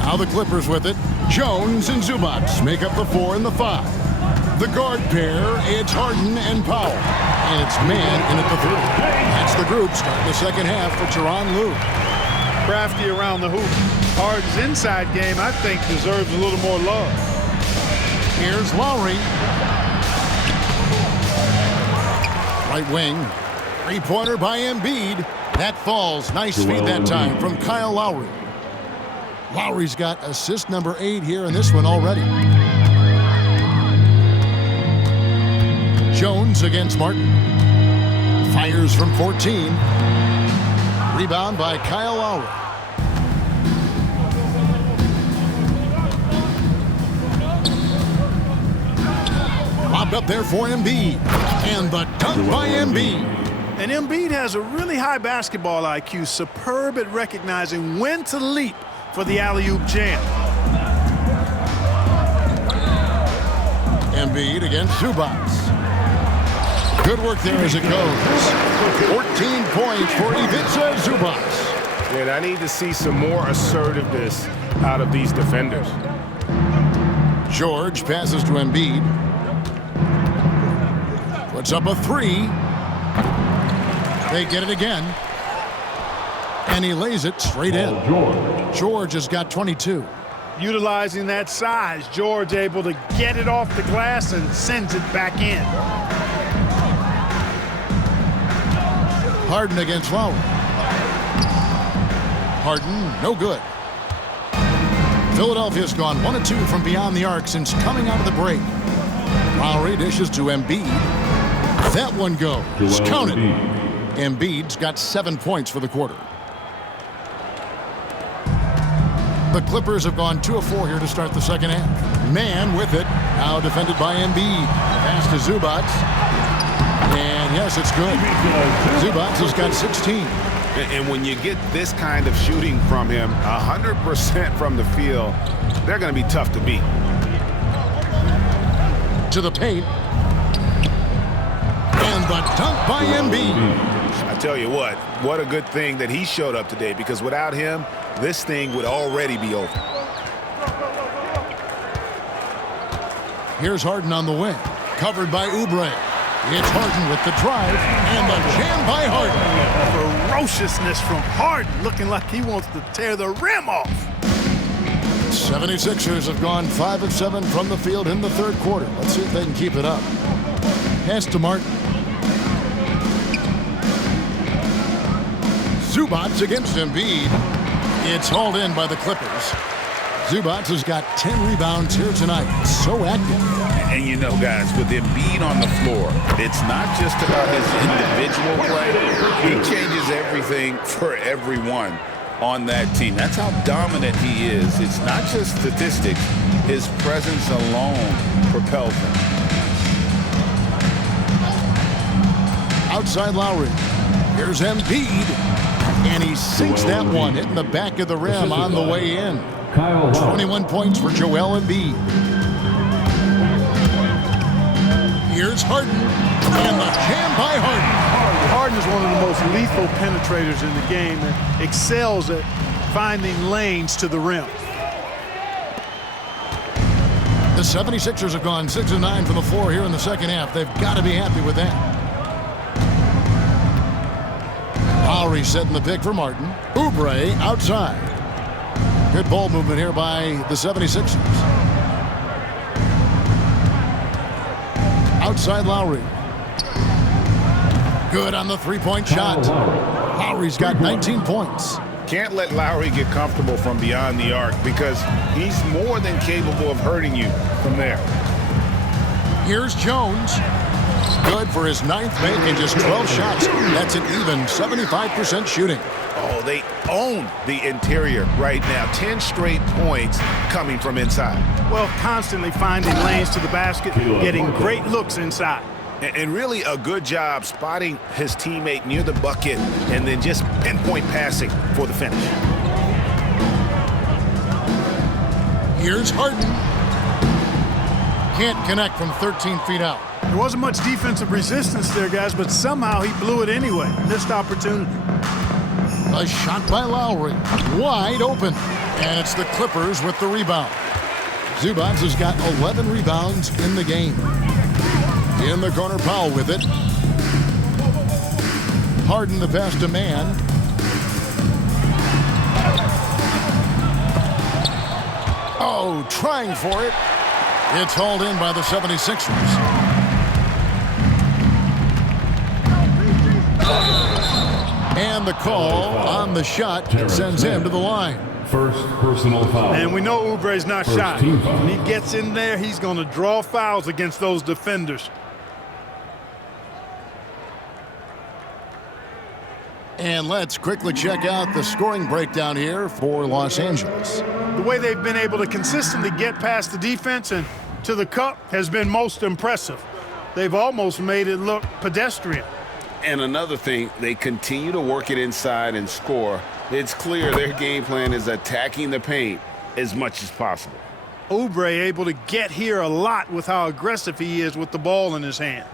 Now the Clippers with it. Jones and Zubac make up the 4 and the 5. The guard pair, it's Harden and Powell. And it's Mann in at the 3. That's the group starting the second half for Tyronn Lue. Crafty around the hoop. Harden's inside game, I think, deserves a little more love. Here's Lowry. Right wing. Three-pointer by Embiid. That falls. Nice feed that time from Kyle Lowry. Lowry's got assist number 8 here in this one already. Jones against Martin. Fires from 14. Rebound by Kyle Lowry. Lobbed up there for Embiid. And the dunk by Embiid. And Embiid has a really high basketball IQ, superb at recognizing when to leap for the alley-oop jam. Embiid against Zubac. Good work there as it goes. 14 points for Ivica Zubac. And I need to see some more assertiveness out of these defenders. George passes to Embiid. Puts up a three. They get it again. And he lays it straight in. George has got 22. Utilizing that size, George able to get it off the glass and sends it back in. Harden against Lowry. Harden, no good. Philadelphia's gone 1 of 2 from beyond the arc since coming out of the break. Lowry dishes to Embiid. That one goes. Counted. Embiid's got 7 points for the quarter. The Clippers have gone 2 of 4 here to start the second half. Mann with it. Now defended by Embiid. Pass to Zubac. And yes, it's good. Zubac has got 16. And when you get this kind of shooting from him, 100% from the field, they're going to be tough to beat. To the paint. And the dunk by Embiid. I tell you what a good thing that he showed up today, because without him, this thing would already be over. Here's Harden on the wing. Covered by Oubre. It's Harden with the drive, and the jam by Harden. Ferociousness from Harden, looking like he wants to tear the rim off. 76ers have gone 5 of 7 from the field in the third quarter. Let's see if they can keep it up. Pass to Martin. Zubac against Embiid. It's hauled in by the Clippers. Zubac has got 10 rebounds here tonight. So active. And you know, guys, with Embiid on the floor, it's not just about his individual play. He changes everything for everyone on that team. That's how dominant he is. It's not just statistics. His presence alone propels him. Outside Lowry. Here's Embiid. And he sinks that one, hitting the back of the rim on the way in. 21 points for Joel Embiid. Here's Harden. And the jam by Harden. Harden is one of the most lethal penetrators in the game and excels at finding lanes to the rim. The 76ers have gone 6 of 9 from the floor here in the second half. They've got to be happy with that. Lowry setting the pick for Martin. Oubre outside. Good ball movement here by the 76ers. Outside Lowry. Good on the three-point shot. Lowry's got 19 points. Can't let Lowry get comfortable from beyond the arc, because he's more than capable of hurting you from there. Here's Jones. Good for his 9th make and just 12 shots. That's an even 75% shooting. Oh, they own the interior right now. 10 straight points coming from inside. Well, constantly finding lanes to the basket, getting great looks inside. And really a good job spotting his teammate near the bucket and then just pinpoint passing for the finish. Here's Harden. Can't connect from 13 feet out. There wasn't much defensive resistance there, guys, but somehow he blew it anyway. Missed opportunity. A shot by Lowry. Wide open. And it's the Clippers with the rebound. Zubac has got 11 rebounds in the game. In the corner, Powell with it. Harden the pass to Mann. Oh, trying for it. It's hauled in by the 76ers. And the call on the shot sends him to the line. First personal foul. And we know Oubre's not shy. When he gets in there, he's going to draw fouls against those defenders. And let's quickly check out the scoring breakdown here for Los Angeles. The way they've been able to consistently get past the defense and to the cup has been most impressive. They've almost made it look pedestrian. And another thing, they continue to work it inside and score. It's clear their game plan is attacking the paint as much as possible. Oubre able to get here a lot with how aggressive he is with the ball in his hands.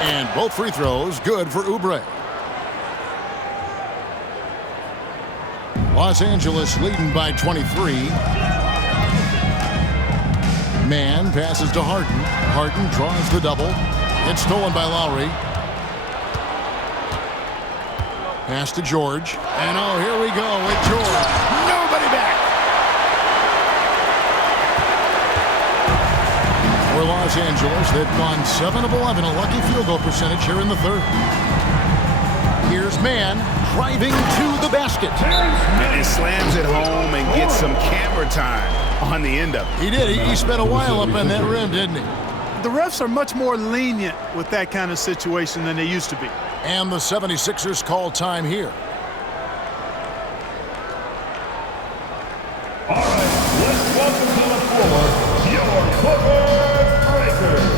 And both free throws good for Oubre. Los Angeles leading by 23. Mann passes to Harden. Harden draws the double. It's stolen by Lowry. Pass to George. And oh, here we go with George. Nobody back. For Los Angeles, they've gone 7 of 11, a lucky field goal percentage here in the third. Here's Mann driving to the basket. And he slams it home and gets some camera time on the end of it. He did. He spent a while up on that rim, didn't he? The refs are much more lenient with that kind of situation than they used to be. And the 76ers call time here. All right, let's welcome to the floor your Clippers Breakers.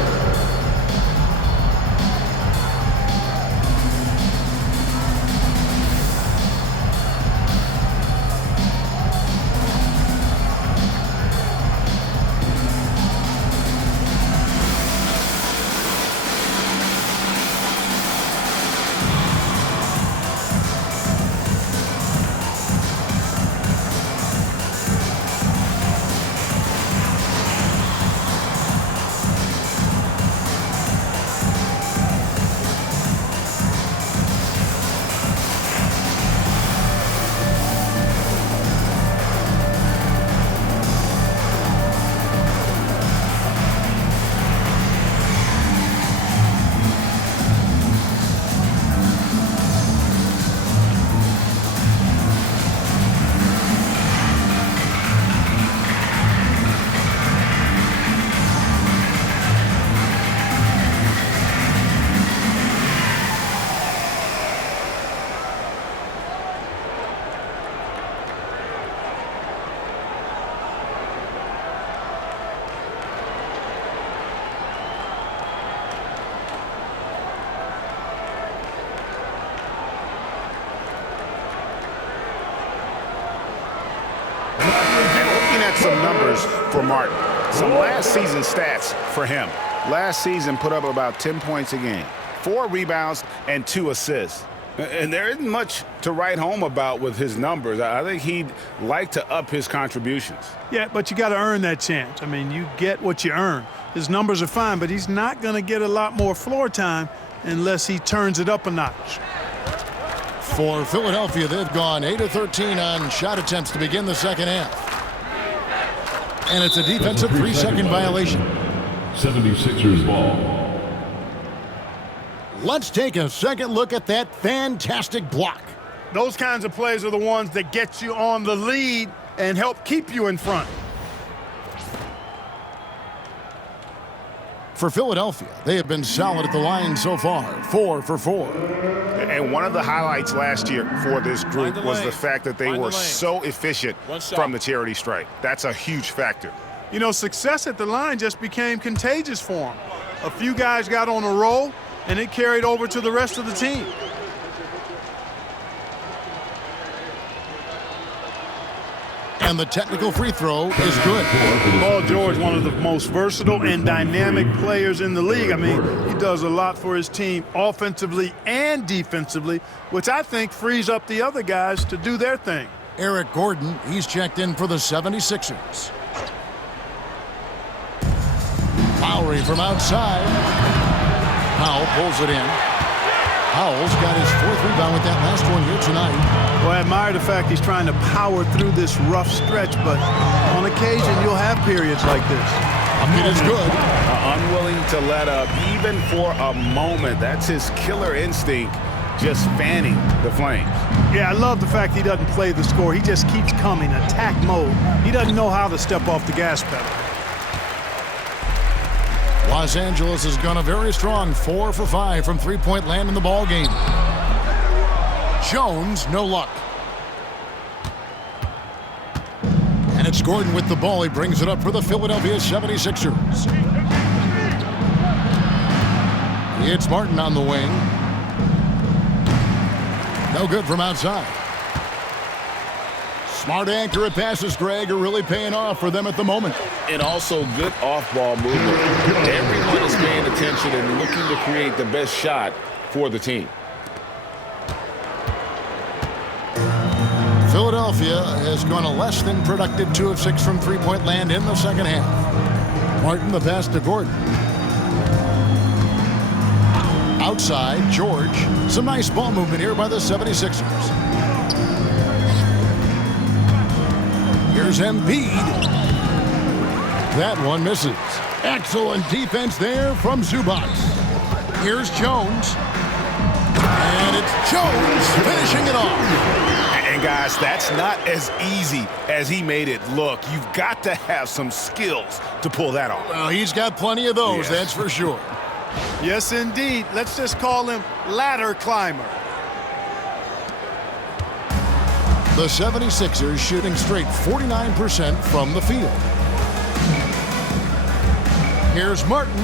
Some numbers for Martin. Some last season stats for him. Last season put up about 10 points a game, 4 rebounds, and 2 assists. And there isn't much to write home about with his numbers. I think he'd like to up his contributions. Yeah, but you got to earn that chance. I mean, you get what you earn. His numbers are fine, but he's not going to get a lot more floor time unless he turns it up a notch. For Philadelphia, they've gone 8 of 13 on shot attempts to begin the second half. And it's a defensive 3-second violation. 76ers ball. Let's take a second look at that fantastic block. Those kinds of plays are the ones that get you on the lead and help keep you in front. For Philadelphia, they have been solid at the line so far, 4 for 4. And one of the highlights last year for this group was the fact that they were so efficient from the charity stripe. That's a huge factor. You know, success at the line just became contagious for them. A few guys got on a roll, and it carried over to the rest of the team. And the technical free throw is good. Paul George, one of the most versatile and dynamic players in the league. I mean, he does a lot for his team offensively and defensively, which I think frees up the other guys to do their thing. Eric Gordon, he's checked in for the 76ers. Lowry from outside. Powell pulls it in. Powell's got his 4th rebound with that last one here tonight. Well, I admire the fact he's trying to power through this rough stretch, but on occasion you'll have periods like this. It is good. Unwilling to let up even for a moment. That's his killer instinct, just fanning the flames. Yeah, I love the fact he doesn't play the score. He just keeps coming, attack mode. He doesn't know how to step off the gas pedal. Los Angeles has gone a very strong 4 for 5 from three-point land in the ball game. Jones, no luck. And it's Gordon with the ball. He brings it up for the Philadelphia 76ers. It's Martin on the wing. No good from outside. Smart accurate passes, Greg, are really paying off for them at the moment. And also good off-ball movement. Everyone is Always paying attention and looking to create the best shot for the team. Philadelphia has gone a less than productive 2 of 6 from three-point land in the second half. Martin, the pass to Gordon. Outside, George. Some nice ball movement here by the 76ers. Here's Embiid. That one misses. Excellent defense there from Zubac. Here's Jones. And it's Jones finishing it off. And guys, that's not as easy as he made it look. You've got to have some skills to pull that off. Well, he's got plenty of those, that's for sure. Yes, indeed. Let's just call him ladder climber. The 76ers shooting straight 49% from the field. Here's Martin,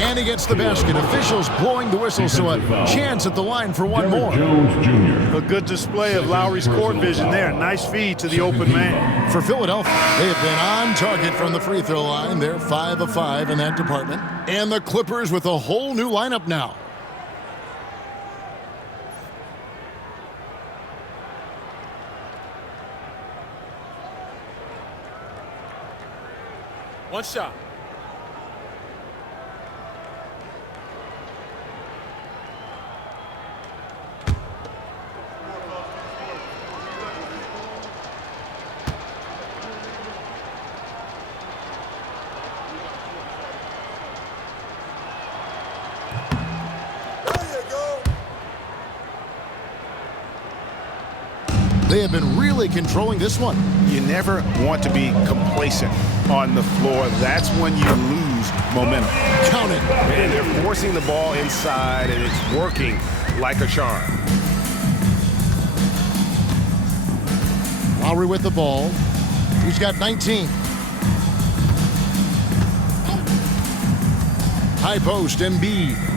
and he gets the basket. Officials blowing the whistle, so a chance at the line for one more. A good display of Lowry's court vision there. Nice feed to the open man. For Philadelphia, they have been on target from the free throw line. They're 5 of 5 in that department. And the Clippers with a whole new lineup now. One shot. They have been really controlling this one. You never want to be complacent on the floor. That's when you lose momentum. Count it. And they're forcing the ball inside, and it's working like a charm. Lowry with the ball. He's got 19. High post, Embiid.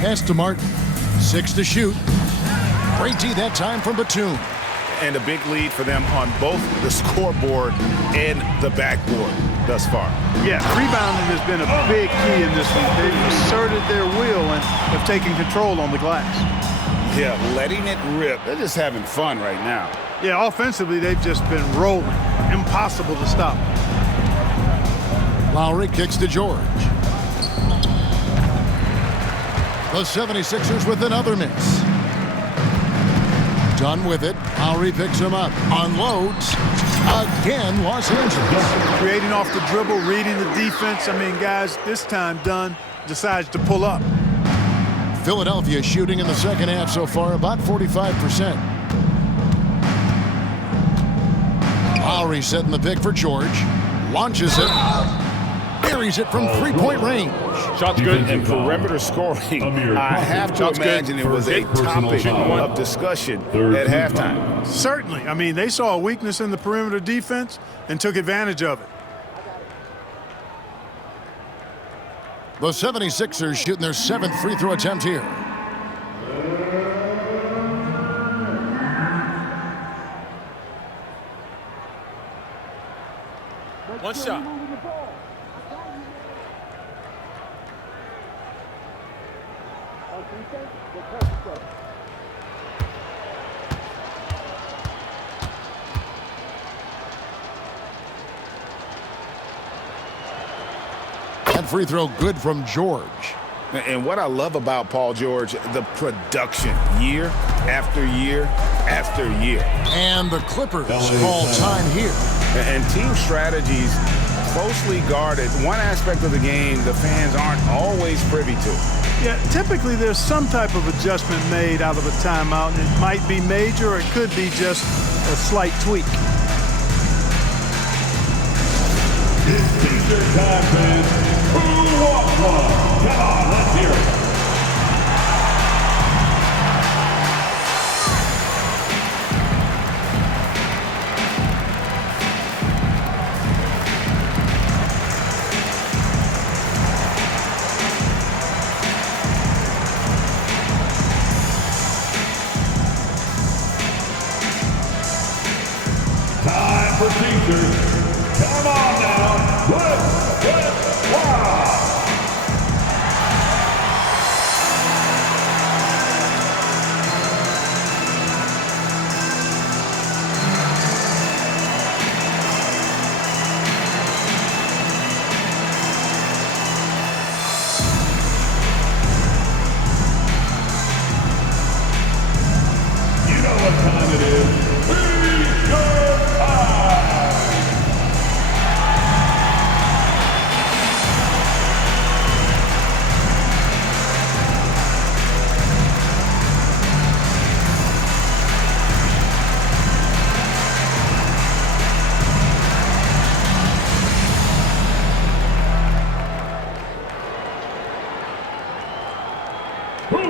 Pass to Martin. 6 to shoot. Great D that time from Batum. And a big lead for them on both the scoreboard and the backboard thus far. Yeah, rebounding has been a big key in this one. They've asserted their will and have taken control on the glass. Yeah, letting it rip. They're just having fun right now. Yeah, offensively, they've just been rolling. Impossible to stop. Lowry kicks to George. The 76ers with another miss. Done with it. Lowry picks him up. Unloads. Again, Los Angeles. Creating off the dribble, reading the defense. I mean, guys, this time Dunn decides to pull up. Philadelphia shooting in the second half so far about 45%. Lowry setting the pick for George. Launches it. Buries it from three-point range. Shot's good. And perimeter scoring, I have to imagine it was a topic of discussion at halftime. Certainly. I mean, they saw a weakness in the perimeter defense and took advantage of it. The 76ers shooting their 7th free throw attempt here. One shot. That free throw good from George. And what I love about Paul George, the production year after year after year. And the Clippers call time here. And team strategies closely guarded. One aspect of the game the fans aren't always privy to. Yeah, typically there's some type of adjustment made out of a timeout, and it might be major or it could be just a slight tweak. It's T-shirt time, fans. Who wants one? Come on, let's hear it. Time for T-shirts.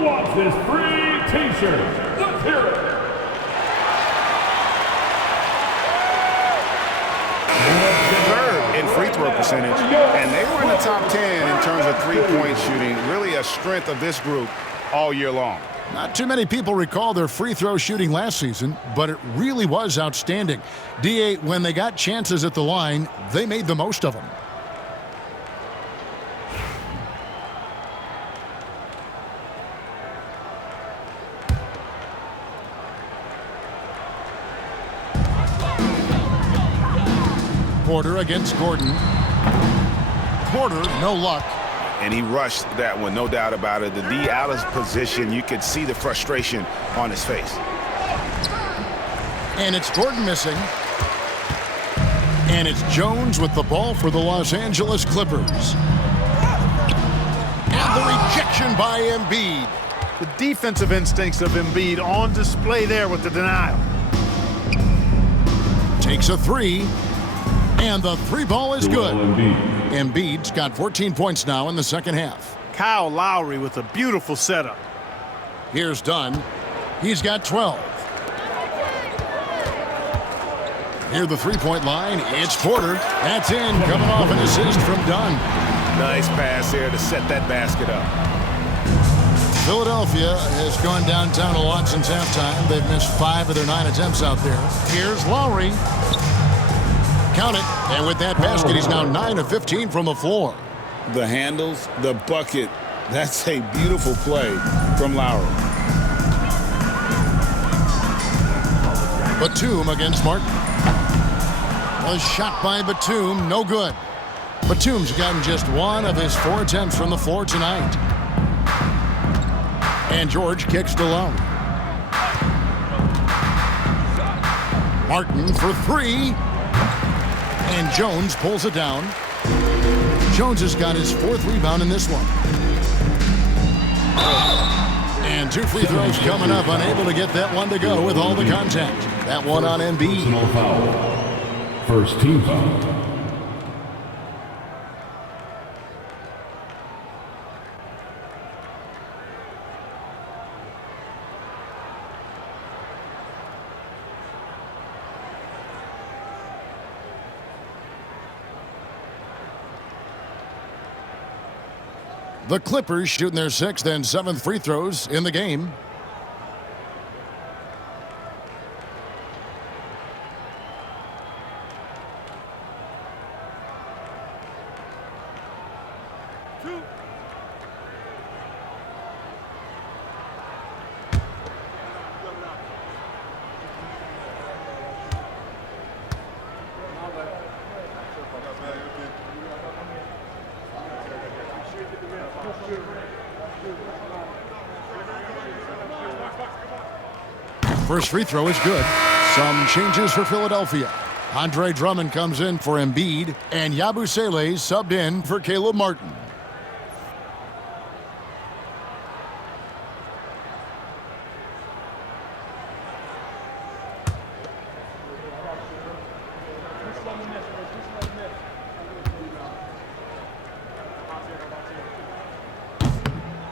Who wants this free t-shirt? Let's hear it. Third in free throw percentage, and they were in the top 10 in terms of three-point shooting. Really a strength of this group all year long. Not too many people recall their free throw shooting last season, but it really was outstanding. D.A., when they got chances at the line, they made the most of them. Porter against Gordon. Porter, no luck. And he rushed that one, no doubt about it. The D out of position, you could see the frustration on his face. And it's Gordon missing. And it's Jones with the ball for the Los Angeles Clippers. And the rejection by Embiid. The defensive instincts of Embiid on display there with the denial. Takes a three. And the three ball is good. Embiid's got 14 points now in the second half. Kyle Lowry with a beautiful setup. Here's Dunn. He's got 12. Near the three-point line, it's Porter. That's in, coming off an assist from Dunn. Nice pass there to set that basket up. Philadelphia has gone downtown a lot since halftime. They've missed 5 of their 9 attempts out there. Here's Lowry. Count it, and with that basket, he's now 9 of 15 from the floor. The handles, the bucket, that's a beautiful play from Lowry. Batum against Martin. A shot by Batum, no good. Batum's gotten just 1 of his 4 attempts from the floor tonight. And George kicks to Lowry. Martin for 3. And Jones pulls it down. Jones has got his 4th rebound in this one. And 2 free throws coming up, unable to get that one to go with all the contact. That one on Embiid. Personal foul. First team foul. The Clippers shooting their 6th and 7th free throws in the game. First free throw is good. Some changes for Philadelphia. Andre Drummond comes in for Embiid, and Yabusele subbed in for Caleb Martin.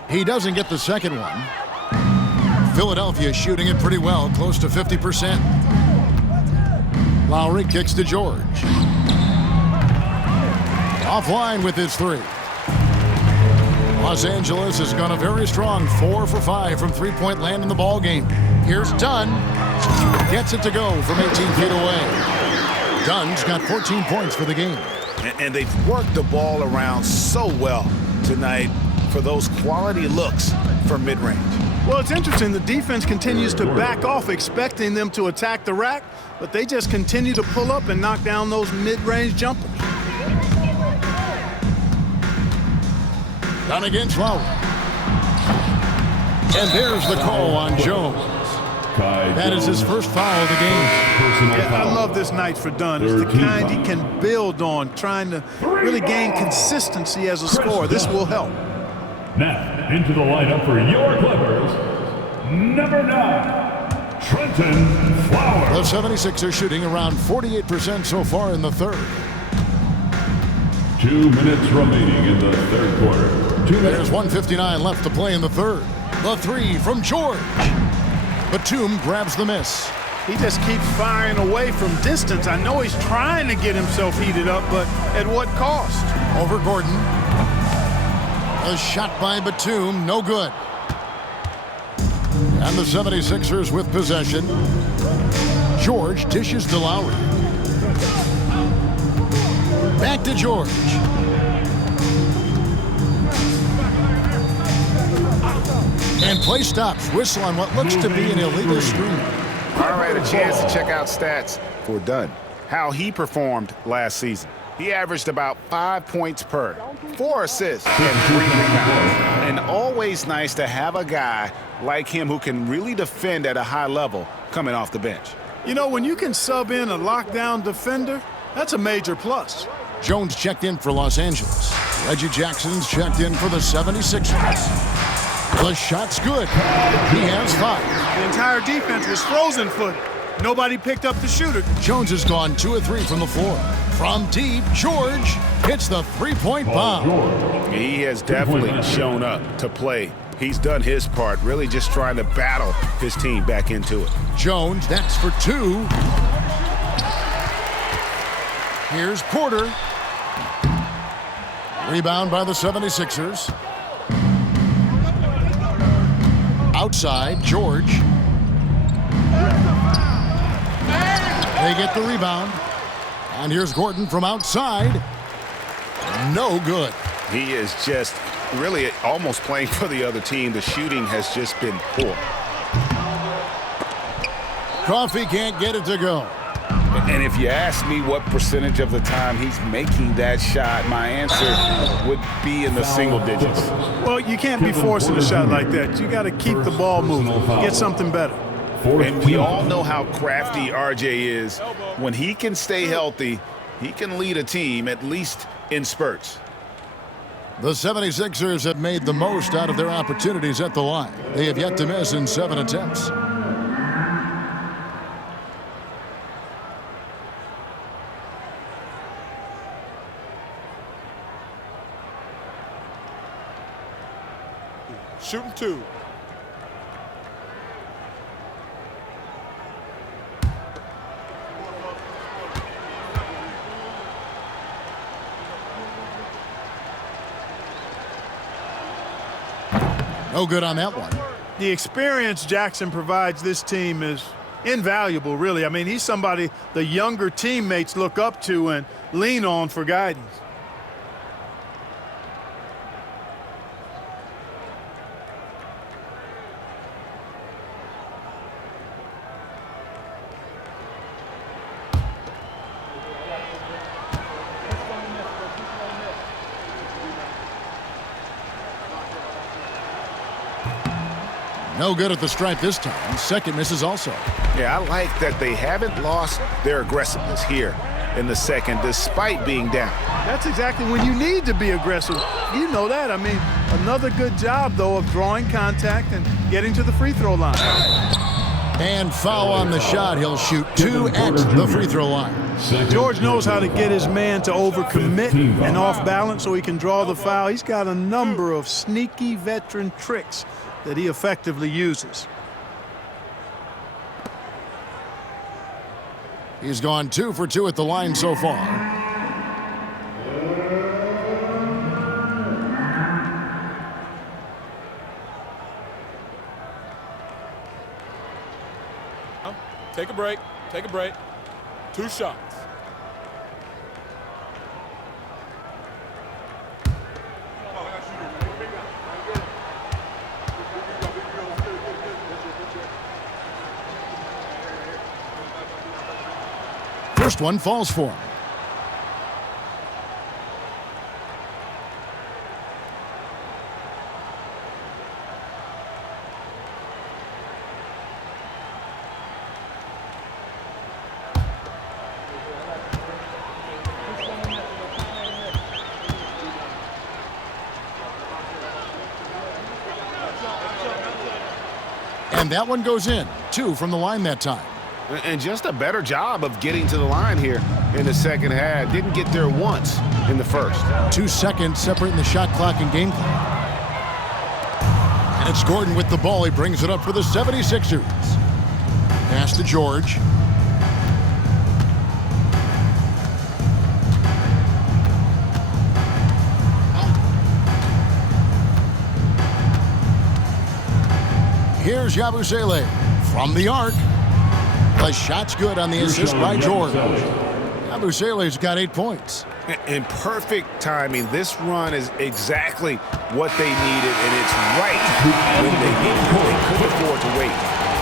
He doesn't get the second one. Philadelphia shooting it pretty well, close to 50%. Lowry kicks to George. Offline with his 3. Los Angeles has gone a very strong 4 for 5 from three-point land in the ball game. Here's Dunn. Gets it to go from 18 feet away. Dunn's got 14 points for the game. And they've worked the ball around so well tonight for those quality looks from mid-range. Well, it's interesting. The defense continues to back off, expecting them to attack the rack, but they just continue to pull up and knock down those mid-range jumpers. Dunn against Lowry. And there's the call on Jones. That is his first foul of the game. Yeah, I love this night for Dunn. It's the kind he can build on, trying to really gain consistency as a scorer. This will help. Now, into the lineup for your Clippers, number 9, Trenton Flowers. The 76ers shooting around 48% so far in the third. 2 minutes remaining in the third quarter. 2 minutes. There's 1:59 left to play in the third. The three from George. Batum grabs the miss. He just keeps firing away from distance. I know he's trying to get himself heated up, but at what cost? Over Gordon. A shot by Batum, no good. And the 76ers with possession. George dishes to Lowry. Back to George. And play stops. Whistle on what looks to be an illegal screen. All right, a chance to check out stats for Dunn. How he performed last season. He averaged about 5 points per, 4 assists, and 3 rebounds. And always nice to have a guy like him who can really defend at a high level coming off the bench. You know, when you can sub in a lockdown defender, that's a major plus. Jones checked in for Los Angeles. Reggie Jackson's checked in for the 76ers. The shot's good. He has 5. The entire defense was frozen-footed. Nobody picked up the shooter. Jones has gone 2 of 3 from the floor. From deep, George hits the three-point bomb. He has definitely shown up to play. He's done his part, really just trying to battle his team back into it. Jones, that's for 2. Here's Porter. Rebound by the 76ers. Outside, George. They get the rebound. And here's Gordon from outside. No good. He is just really almost playing for the other team. The shooting has just been poor. Coffee can't get it to go. And if you ask me what percentage of the time he's making that shot, my answer would be in the single digits. Well, you can't be forcing a shot like that. You got to keep the ball moving, get something better. And we all know how crafty RJ is. When he can stay healthy, he can lead a team, at least in spurts. The 76ers have made the most out of their opportunities at the line. They have yet to miss in 7 attempts. Shooting 2. No good on that one. The experience Jackson provides this team is invaluable, really. I mean, he's somebody the younger teammates look up to and lean on for guidance. No good at the stripe this time. Second misses also. Yeah, I like that they haven't lost their aggressiveness here in the second, despite being down. That's exactly when you need to be aggressive. You know that. I mean, another good job, though, of drawing contact and getting to the free throw line. And foul on the shot. He'll shoot 2 at the free throw line. George knows how to get his man to overcommit and off balance so he can draw the foul. He's got a number of sneaky veteran tricks that he effectively uses. He's gone 2 for 2 at the line so far. Take a break. Take a break. 2 shots. First one falls for him. And that one goes in. 2 from the line that time. And just a better job of getting to the line here in the second half. Didn't get there once in the first. 2 seconds separating the shot clock and game clock. And it's Gordon with the ball. He brings it up for the 76ers. Pass to George. Here's Yabusele from the arc. The shot's good on the assist by George. Yabusele's got 8 points. In perfect timing, this run is exactly what they needed, and it's right when they needed it. They couldn't afford to wait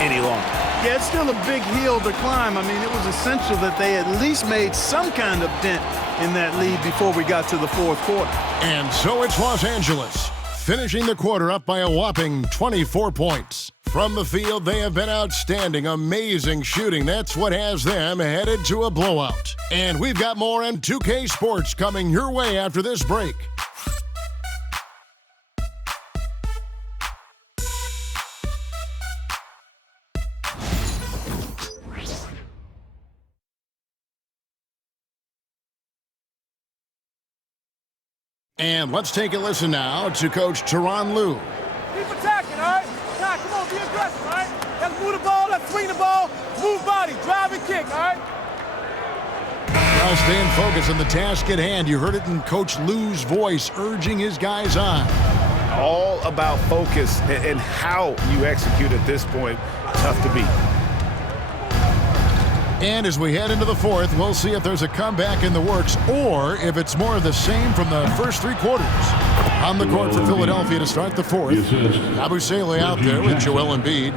any longer. Yeah, it's still a big hill to climb. I mean, it was essential that they at least made some kind of dent in that lead before we got to the fourth quarter. And so it's Los Angeles, finishing the quarter up by a whopping 24 points. From the field, they have been outstanding, amazing shooting. That's what has them headed to a blowout. And we've got more M2K Sports coming your way after this break. And let's take a listen now to Coach Tyronn Lue. Keep attacking, all right? Now, come on, be aggressive, all right? Let's move the ball, let's swing the ball, move body, drive and kick, all right? Now staying focused on the task at hand. You heard it in Coach Lue's voice, urging his guys on. All about focus and how you execute at this point. Tough to beat. And as we head into the fourth, we'll see if there's a comeback in the works or if it's more of the same from the first 3 quarters. On the court for Philadelphia to start the fourth. Yabusele out there with Joel Embiid.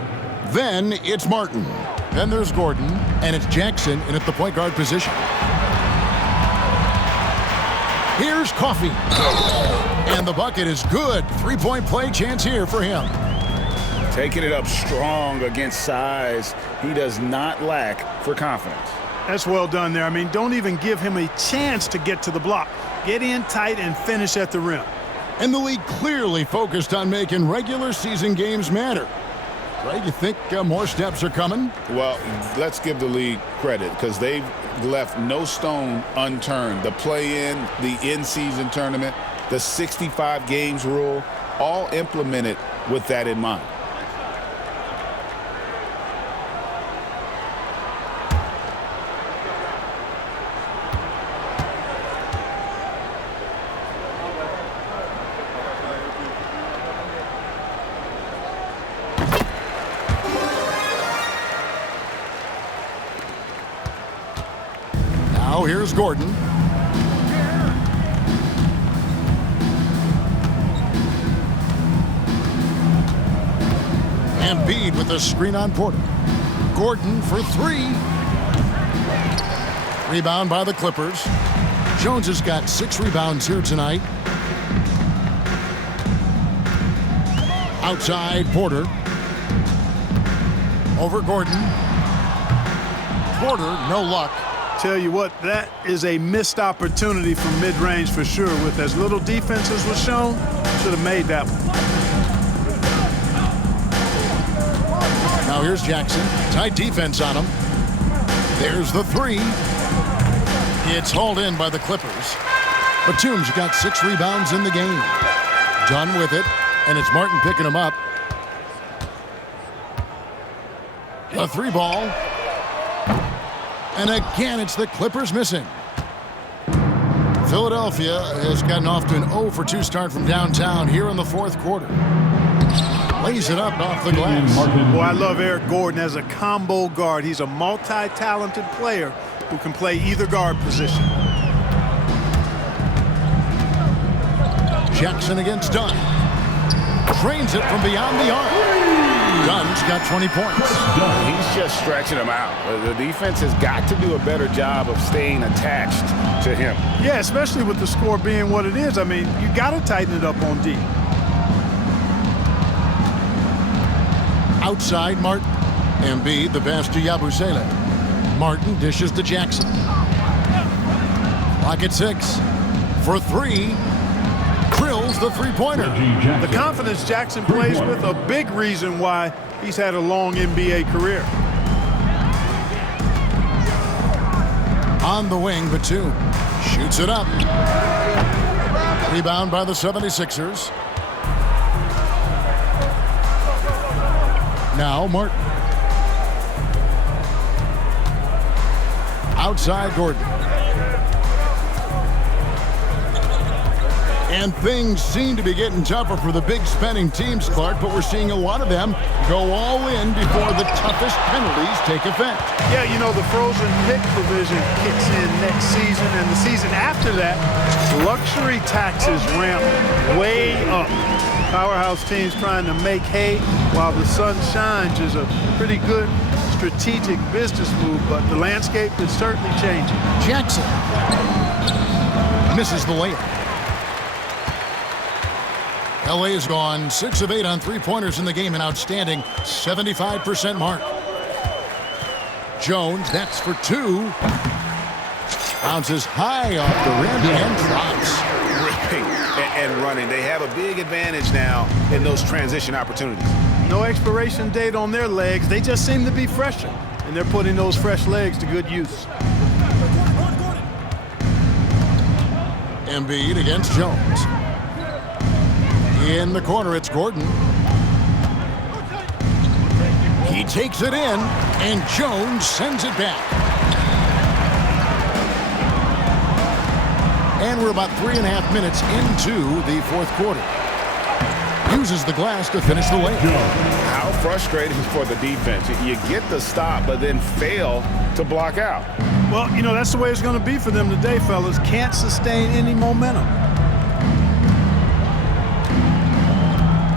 Then it's Martin. Then there's Gordon. And it's Jackson in at the point guard position. Here's Coffey. And the bucket is good. 3-point play chance here for him. Taking it up strong against size. He does not lack for confidence. That's well done there. I mean, don't even give him a chance to get to the block. Get in tight and finish at the rim. And the league clearly focused on making regular season games matter. Greg, you think more steps are coming? Well, let's give the league credit because they've left no stone unturned. The play-in, the in-season tournament, the 65 games rule, all implemented with that in mind. Now here's Gordon. Embiid with the screen on Porter. Gordon for 3. Rebound by the Clippers. Jones has got 6 rebounds here tonight. Outside Porter. Over Gordon. Porter, no luck. Tell you what, that is a missed opportunity from mid-range for sure. With as little defense as was shown, should have made that one. Now here's Jackson. Tight defense on him. There's the 3. It's hauled in by the Clippers. Batum's got 6 rebounds in the game. Done with it, and it's Martin picking him up. A 3 ball. And again, it's the Clippers missing. Philadelphia has gotten off to an 0-for-2 start from downtown here in the fourth quarter. Lays it up off the glass. Boy, I love Eric Gordon as a combo guard. He's a multi-talented player who can play either guard position. Jackson against Dunn. Drains it from beyond the arc. Dunn's got 20 points. He's just stretching them out. The defense has got to do a better job of staying attached to him. Yeah, especially with the score being what it is. I mean, you got to tighten it up on D. Outside Martin. Embiid the pass to Yabusele. Martin dishes to Jackson. Clock at 6. For 3. Drills the 3-pointer. The confidence Jackson plays with, a big reason why he's had a long NBA career. On the wing, Batum shoots it up. Rebound by the 76ers. Now Martin. Outside Gordon. And things seem to be getting tougher for the big spending teams, Clark, but we're seeing a lot of them go all in before the toughest penalties take effect. Yeah, you know, the frozen pick provision kicks in next season, and the season after that, luxury taxes ramp way up. Powerhouse teams trying to make hay while the sun shines is a pretty good strategic business move, but the landscape is certainly changing. Jackson misses the layup. LA has gone 6 of 8 on three-pointers in the game, an outstanding 75% mark. Jones, that's for 2. Bounces high off the rim and drops. Ripping and running. They have a big advantage now in those transition opportunities. No expiration date on their legs. They just seem to be fresher, and they're putting those fresh legs to good use. Embiid against Jones. In the corner, it's Gordon. He takes it in, and Jones sends it back. And we're about 3.5 minutes into the fourth quarter. Uses the glass to finish the layup. How frustrating for the defense. You get the stop, but then fail to block out. Well, you know, that's the way it's going to be for them today, fellas. Can't sustain any momentum.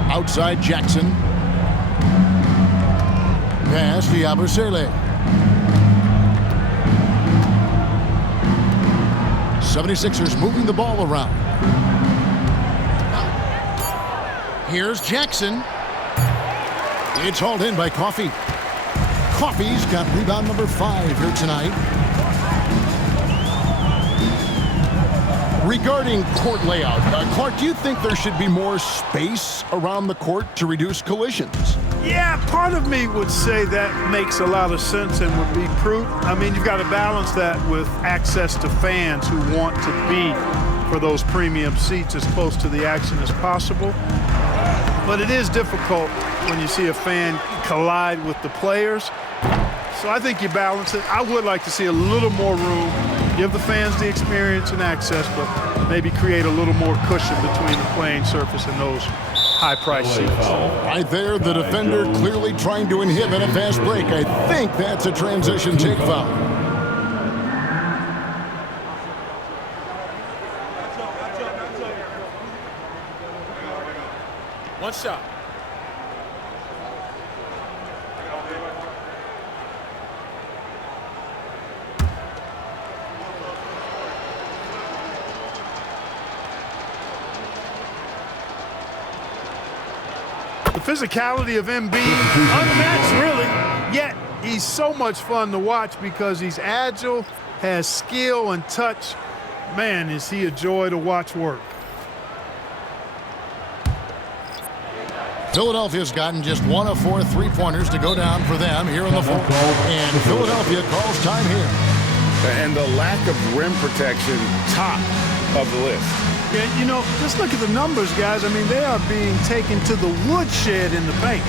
Outside Jackson. Pass to Yabusele. 76ers moving the ball around. Here's Jackson. It's hauled in by Coffey. Coffey's got rebound number 5 here tonight. Regarding court layout, Clark, do you think there should be more space around the court to reduce collisions? Yeah, part of me would say that makes a lot of sense and would be prudent. I mean, you've got to balance that with access to fans who want to be for those premium seats as close to the action as possible. But it is difficult when you see a fan collide with the players. So I think you balance it. I would like to see a little more room, give the fans the experience and access, but maybe create a little more cushion between the playing surface and those high-priced seats. Right there, the defender clearly trying to inhibit a fast break. I think that's a transition take foul. One shot. The physicality of Embiid, unmatched really, yet he's so much fun to watch because he's agile, has skill and touch. Man, is he a joy to watch work. Philadelphia's gotten just 1 of 4 three-pointers to go down for them here in the fourth. And Philadelphia calls time here. And the lack of rim protection, top of the list. Yeah, you know, just look at the numbers, guys. I mean, they are being taken to the woodshed in the paint.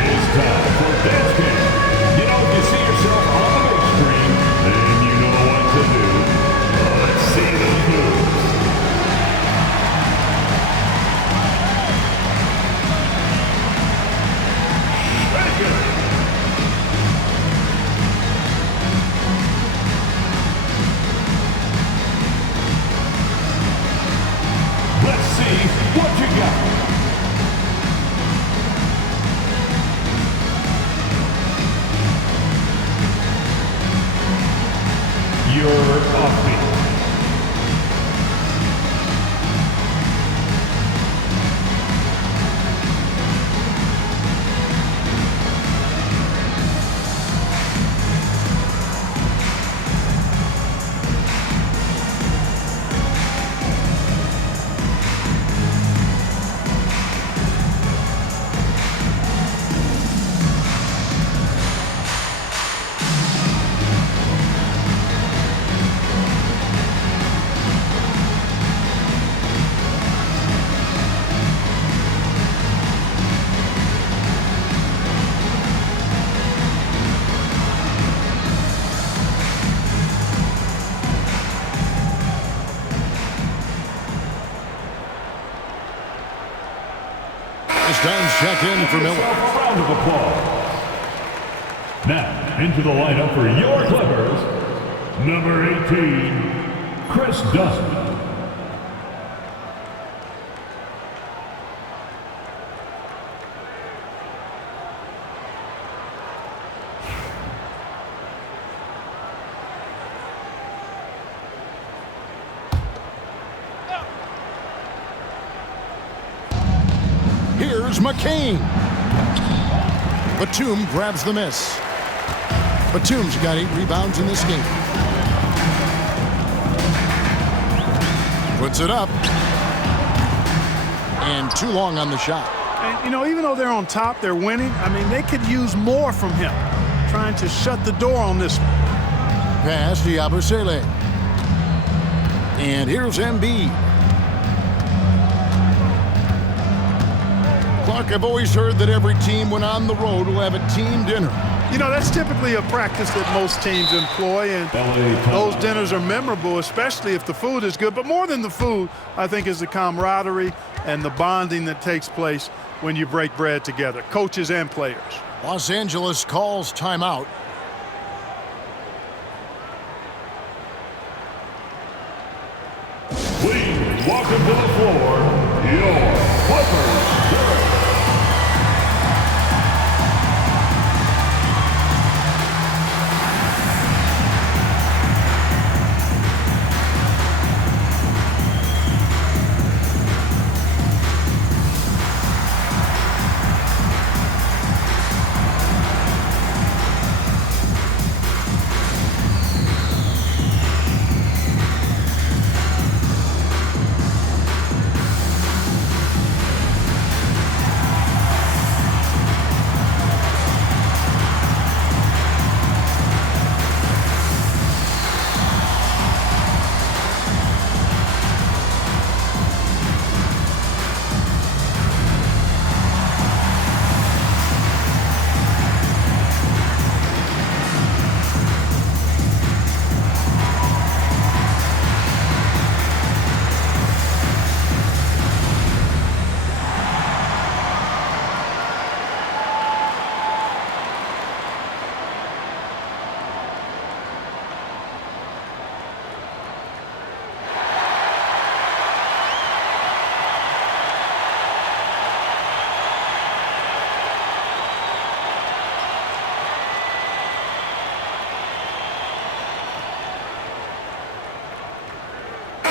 It's time for this game. You know, if you see yourself on the big screen, then you know what to do. Let's see those moves. check in for Miller. A round of applause. Now, into the lineup for your Clippers, number 18, Chris Dunn. Here's McCain. Batum grabs the miss. Batum's got 8 rebounds in this game. Puts it up. And too long on the shot. And, you know, even though they're on top, they're winning. I mean, they could use more from him, trying to shut the door on this one. Pass to Yabusele. And here's Embiid. Clark, I've always heard that every team when on the road will have a team dinner. You know, that's typically a practice that most teams employ, and those dinners are memorable, especially if the food is good. But more than the food, I think, is the camaraderie and the bonding that takes place when you break bread together, coaches and players. Los Angeles calls timeout. Please welcome to the floor, your Clippers.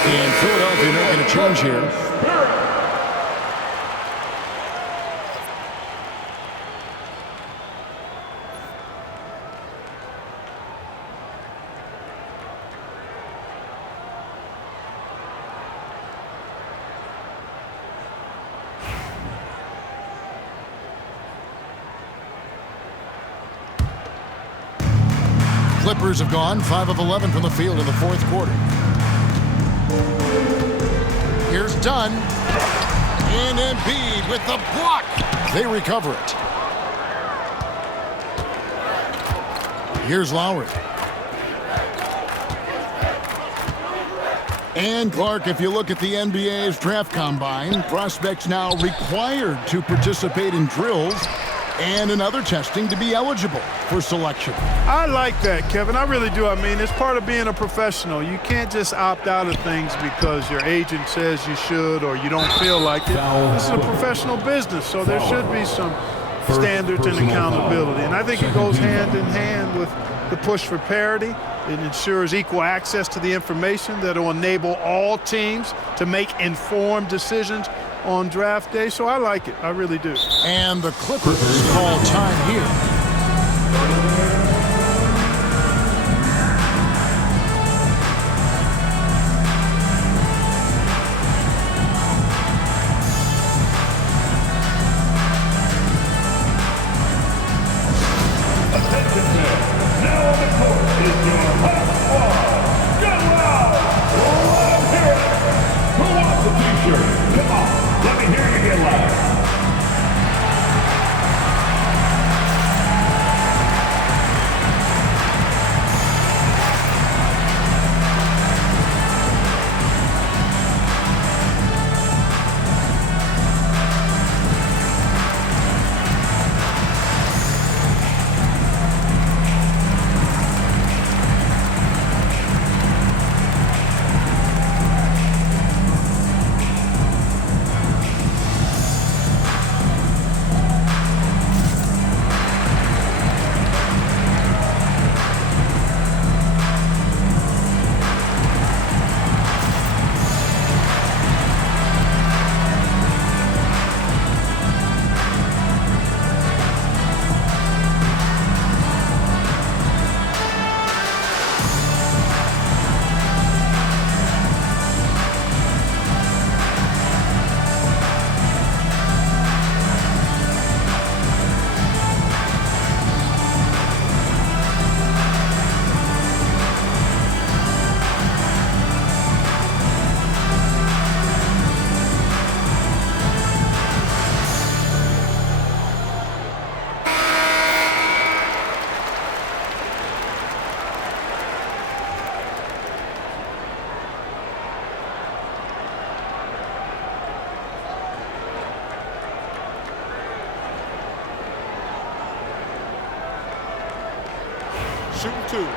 And Philadelphia making a change here. Clippers have gone 5 of 11 from the field in the fourth quarter. Here's Dunn. And Embiid with the block. They recover it. Here's Lowry. And Clark, if you look at the NBA's draft combine, prospects now required to participate in drills and in other testing to be eligible for selection. I like that, Kevin. I really do. I mean, it's part of being a professional. You can't just opt out of things because your agent says you should or you don't feel like it. This is a professional business, so there should be some standards and accountability. And I think it goes hand in hand with the push for parity. It ensures equal access to the information that will enable all teams to make informed decisions on draft day. So I like it. I really do. And the Clippers call time here. Shooting 2.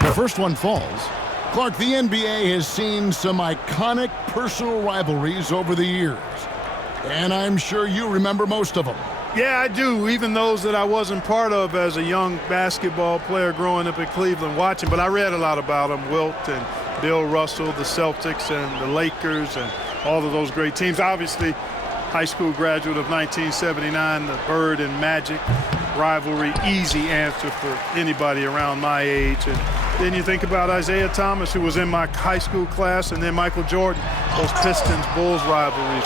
The first one falls. Clark, the NBA has seen some iconic personal rivalries over the years, and I'm sure you remember most of them. Yeah, I do, even those that I wasn't part of as a young basketball player growing up in Cleveland watching, but I read a lot about them. Wilt and Bill Russell, the Celtics and the Lakers and all of those great teams. Obviously, high school graduate of 1979, the Bird and Magic rivalry, easy answer for anybody around my age. And then you think about Isaiah Thomas, who was in my high school class, and then Michael Jordan. Those Pistons-Bulls rivalries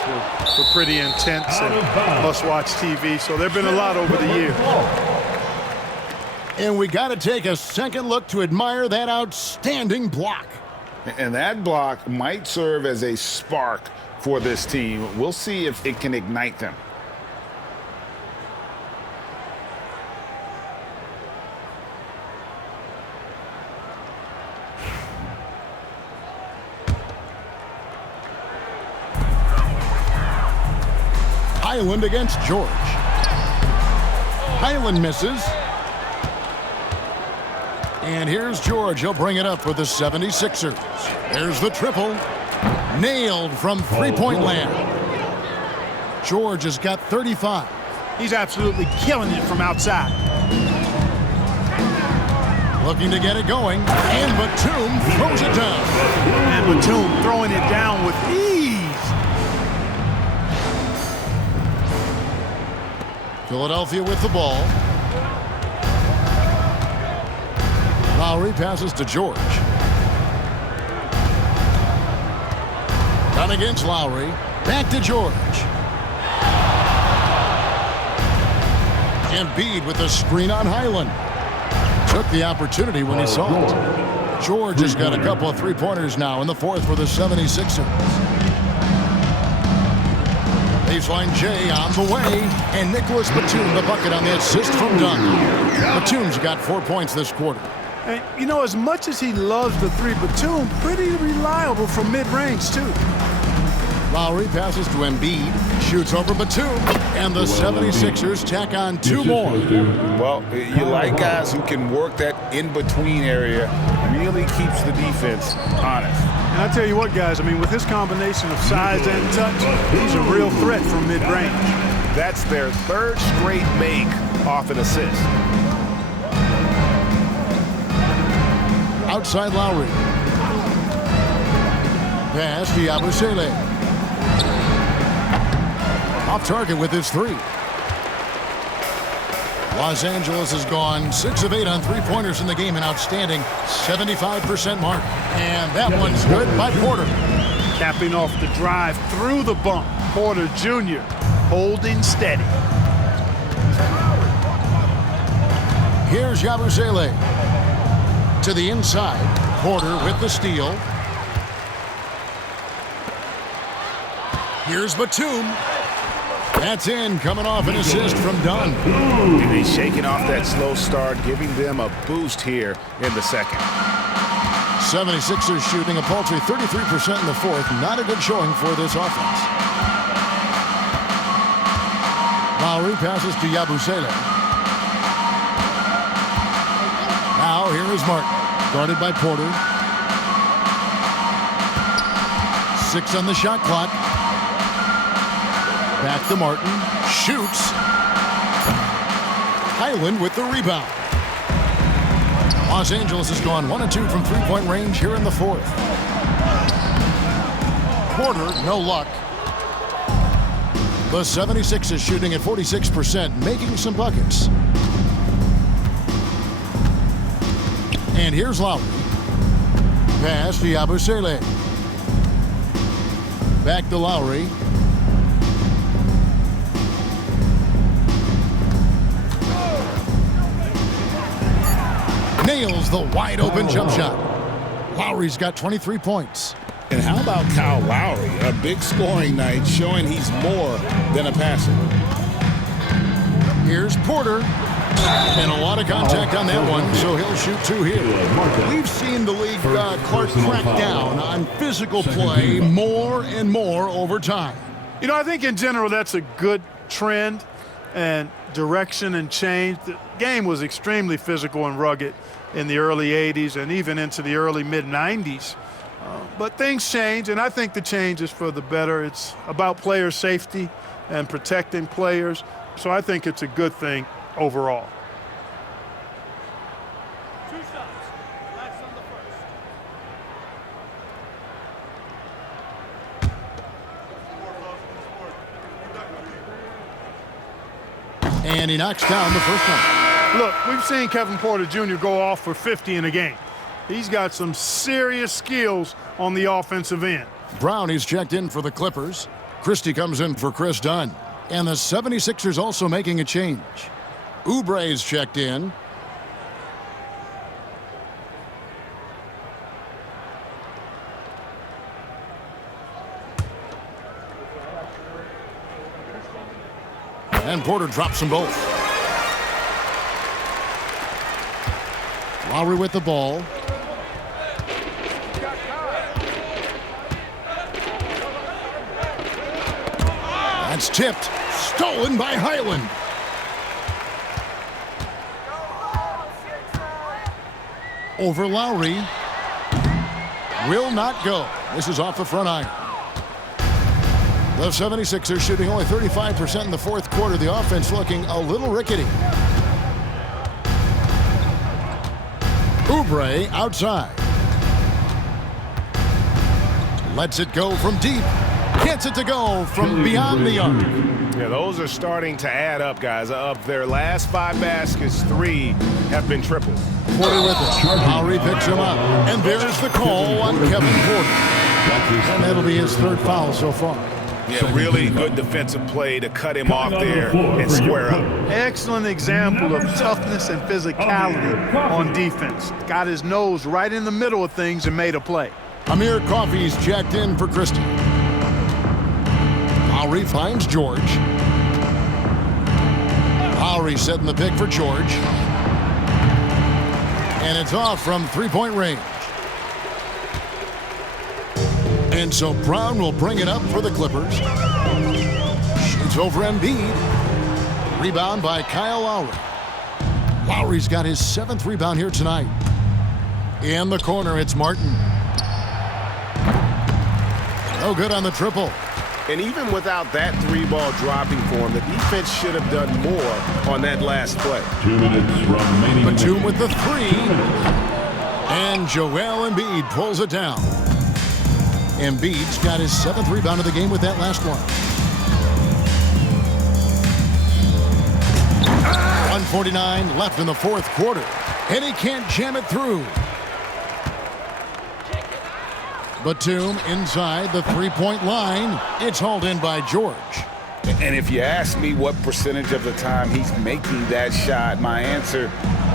were pretty intense and must-watch TV. So there have been a lot over the years. And we got to take a second look to admire that outstanding block. And that block might serve as a spark for this team. We'll see if it can ignite them. Highland against George. Highland misses. And here's George. He'll bring it up for the 76ers. There's the triple. Nailed from three-point land. George has got 35. He's absolutely killing it from outside. Looking to get it going. And Batum throws it down. And Batum throwing it down with ease. Philadelphia with the ball. Lowry passes to George. Down against Lowry. Back to George. Embiid with the screen on Highland. Took the opportunity when he saw it. George has got a couple of three-pointers now in the fourth for the 76ers. Baseline J on the way, and Nicholas Batum the bucket on the assist from Dunn. Batum's got 4 points this quarter. And, you know, as much as he loves the three, Batum pretty reliable from mid-range, too. Lowry passes to Embiid, shoots over Batum, and the 76ers tack on 2 more. Well, you like guys who can work that in-between area, really keeps the defense honest. And I tell you what, guys, I mean, with his combination of size and touch, he's a real threat from mid-range. That's their third straight make off an assist. Outside Lowry. Pass to Yabusele. Off target with his three. Los Angeles has gone 6 of 8 on three-pointers in the game, an outstanding 75% mark. And that one's good by Porter. Capping off the drive through the bump, Porter Jr. holding steady. Here's Yabusele. To the inside. Porter with the steal. Here's Batum. That's in, coming off an assist from Dunn. And he's shaking off that slow start, giving them a boost here in the second. 76ers shooting a paltry 33% in the fourth. Not a good showing for this offense. Lowry passes to Yabusele. Now here is Martin, guarded by Porter. 6 on the shot clock. Back to Martin. Shoots. Highland with the rebound. Los Angeles has gone 1 of 2 from three-point range here in the fourth. Porter, no luck. The 76ers shooting at 46%, making some buckets. And here's Lowry. Pass to Yabusele. Back to Lowry. Nails the wide-open jump shot. Lowry's got 23 points. And how about Kyle Lowry? A big scoring night showing he's more than a passer. Here's Porter. And a lot of contact on that one, so he'll shoot 2 here. We've seen the league, Clark, crack down on physical play more and more over time. You know, I think in general that's a good trend and direction and change. The game was extremely physical and rugged in the early 80s and even into the early mid-90s. But things change, and I think the change is for the better. It's about player safety and protecting players, so I think it's a good thing overall. 2 shots. Relax on the first. And he knocks down the first one. Look, we've seen Kevin Porter Jr. go off for 50 in a game. He's got some serious skills on the offensive end. Brownie's checked in for the Clippers. Christie comes in for Chris Dunn. And the 76ers also making a change. Oubre's checked in. And Porter drops them both. Lowry with the ball. That's tipped. Stolen by Highland. Over Lowry. Will not go. This is off the front iron. The 76ers shooting only 35% in the fourth quarter. The offense looking a little rickety. Oubre outside. Lets it go from deep. Gets it to go from beyond the arc. Yeah, those are starting to add up, guys. Of their last 5 baskets, 3 have been tripled. Porter with it. Lowry picks him up. And there's the call on Kevin Porter. And that'll be his 3rd foul so far. Yeah, really good defensive play to cut him off there and square up. Excellent example of toughness and physicality on defense. Got his nose right in the middle of things and made a play. Amir Coffey's checked in for Christie. Lowry finds George. Lowry setting the pick for George. And it's off from 3-point range. And so Brown will bring it up for the Clippers. Shoots over Embiid. Rebound by Kyle Lowry. Lowry's got his 7th rebound here tonight. In the corner, it's Martin. No good on the triple. And even without that 3-ball dropping for him, the defense should have done more on that last play. 2 minutes remaining. Batum with the 3. And Joel Embiid pulls it down. Embiid's got his 7th rebound of the game with that last one. 1:49 left in the fourth quarter. And he can't jam it through. Batum inside the 3-point line. It's hauled in by George. And if you ask me what percentage of the time he's making that shot, my answer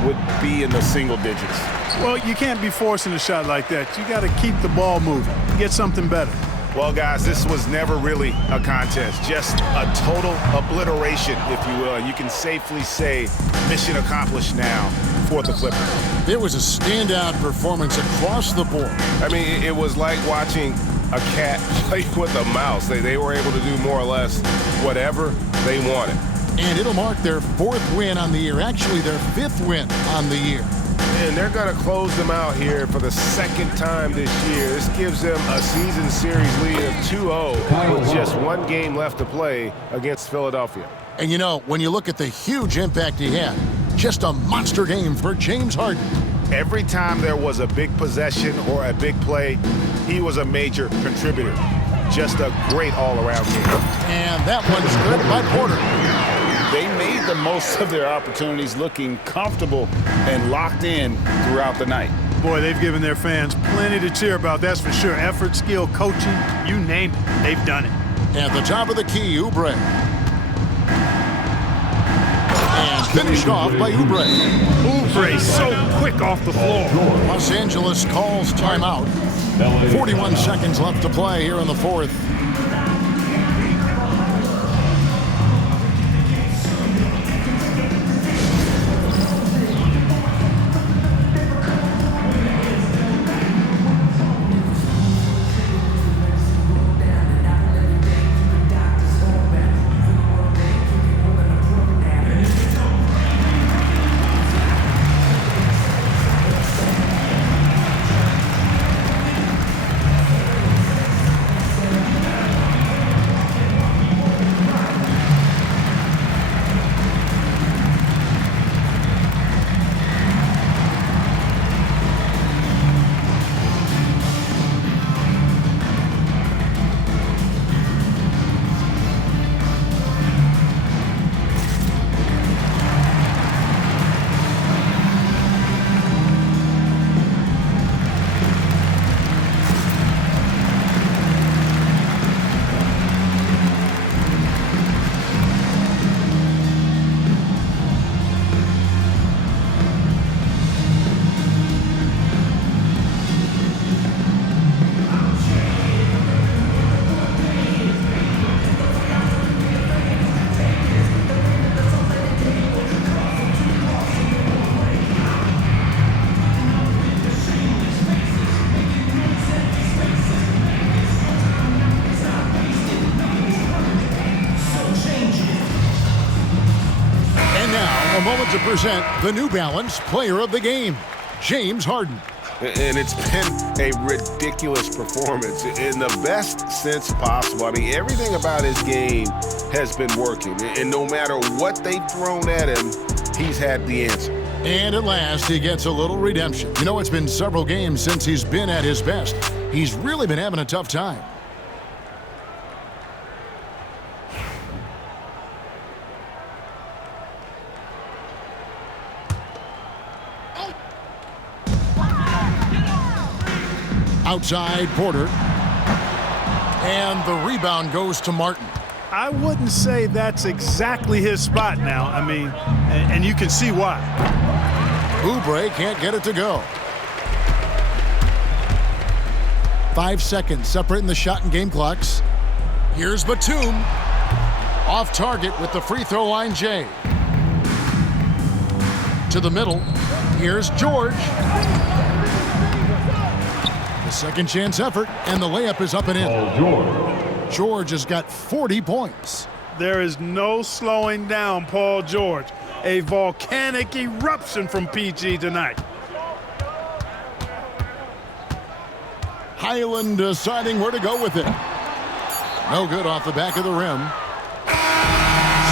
would be in the single digits. Well, you can't be forcing a shot like that. You got to keep the ball moving. Get something better. Well, guys, this was never really a contest. Just a total obliteration, if you will. And you can safely say mission accomplished now for the Clippers. It was a standout performance across the board. I mean, it was like watching a cat play with a mouse. They were able to do more or less whatever they wanted. And it'll mark their 4th win on the year. Actually, their 5th win on the year. And they're going to close them out here for the 2nd time this year. This gives them a season series lead of 2-0 with just 1 game left to play against Philadelphia. And you know, when you look at the huge impact he had, just a monster game for James Harden. Every time there was a big possession or a big play, he was a major contributor. Just a great all-around game. And that one's good by Porter. They made the most of their opportunities, looking comfortable and locked in throughout the night. Boy, they've given their fans plenty to cheer about, that's for sure. Effort, skill, coaching, you name it, they've done it. At the top of the key, Oubre. And finished off by Oubre. Oubre so quick off the floor. Los Angeles calls timeout. 41 seconds left to play here in the 4th. moment to present the New Balance Player of the Game, James Harden. And it's been a ridiculous performance in the best sense possible. I mean, everything about his game has been working. And no matter what they've thrown at him, he's had the answer. And at last, he gets a little redemption. You know, it's been several games since he's been at his best. He's really been having a tough time. Outside, Porter. And the rebound goes to Martin. I wouldn't say that's exactly his spot now. I mean, and you can see why. Oubre can't get it to go. 5 seconds separating the shot and game clocks. Here's Batum. Off target with the free throw line, Jay. To the middle. Here's George. The second chance effort, and the layup is up and in. George has got 40 points. There is no slowing down Paul George. A volcanic eruption from PG tonight. Highland deciding where to go with it. No good off the back of the rim.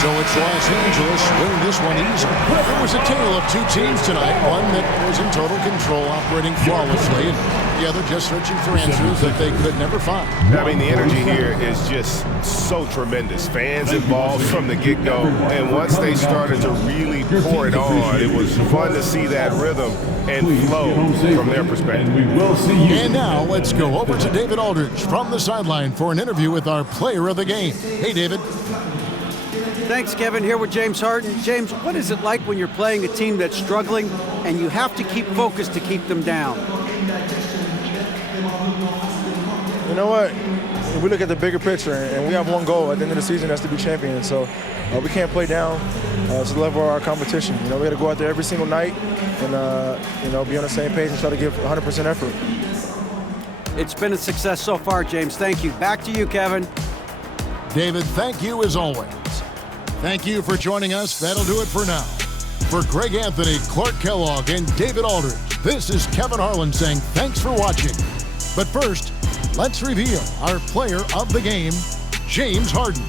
So it's Los Angeles winning this one easily. It was a tale of two teams tonight. One that was in total control, operating flawlessly, and the other just searching for answers that they could never find. I mean, the energy here is just so tremendous. Fans involved from the get-go, and once they started to really pour it on, it was fun to see that rhythm and flow from their perspective. And now let's go over to David Aldridge from the sideline for an interview with our player of the game. Hey, David. Thanks, Kevin. Here with James Harden. James, what is it like when you're playing a team that's struggling and you have to keep focused to keep them down? You know what? We look at the bigger picture, and we have one goal at the end of the season, that's to be champions. So we can't play down to the level of our competition. You know, we got to go out there every single night and, you know, be on the same page and try to give 100% effort. It's been a success so far, James. Thank you. Back to you, Kevin. David, thank you as always. Thank you for joining us. That'll do it for now. For Greg Anthony, Clark Kellogg, and David Aldridge, this is Kevin Harlan saying thanks for watching. But first, let's reveal our player of the game, James Harden.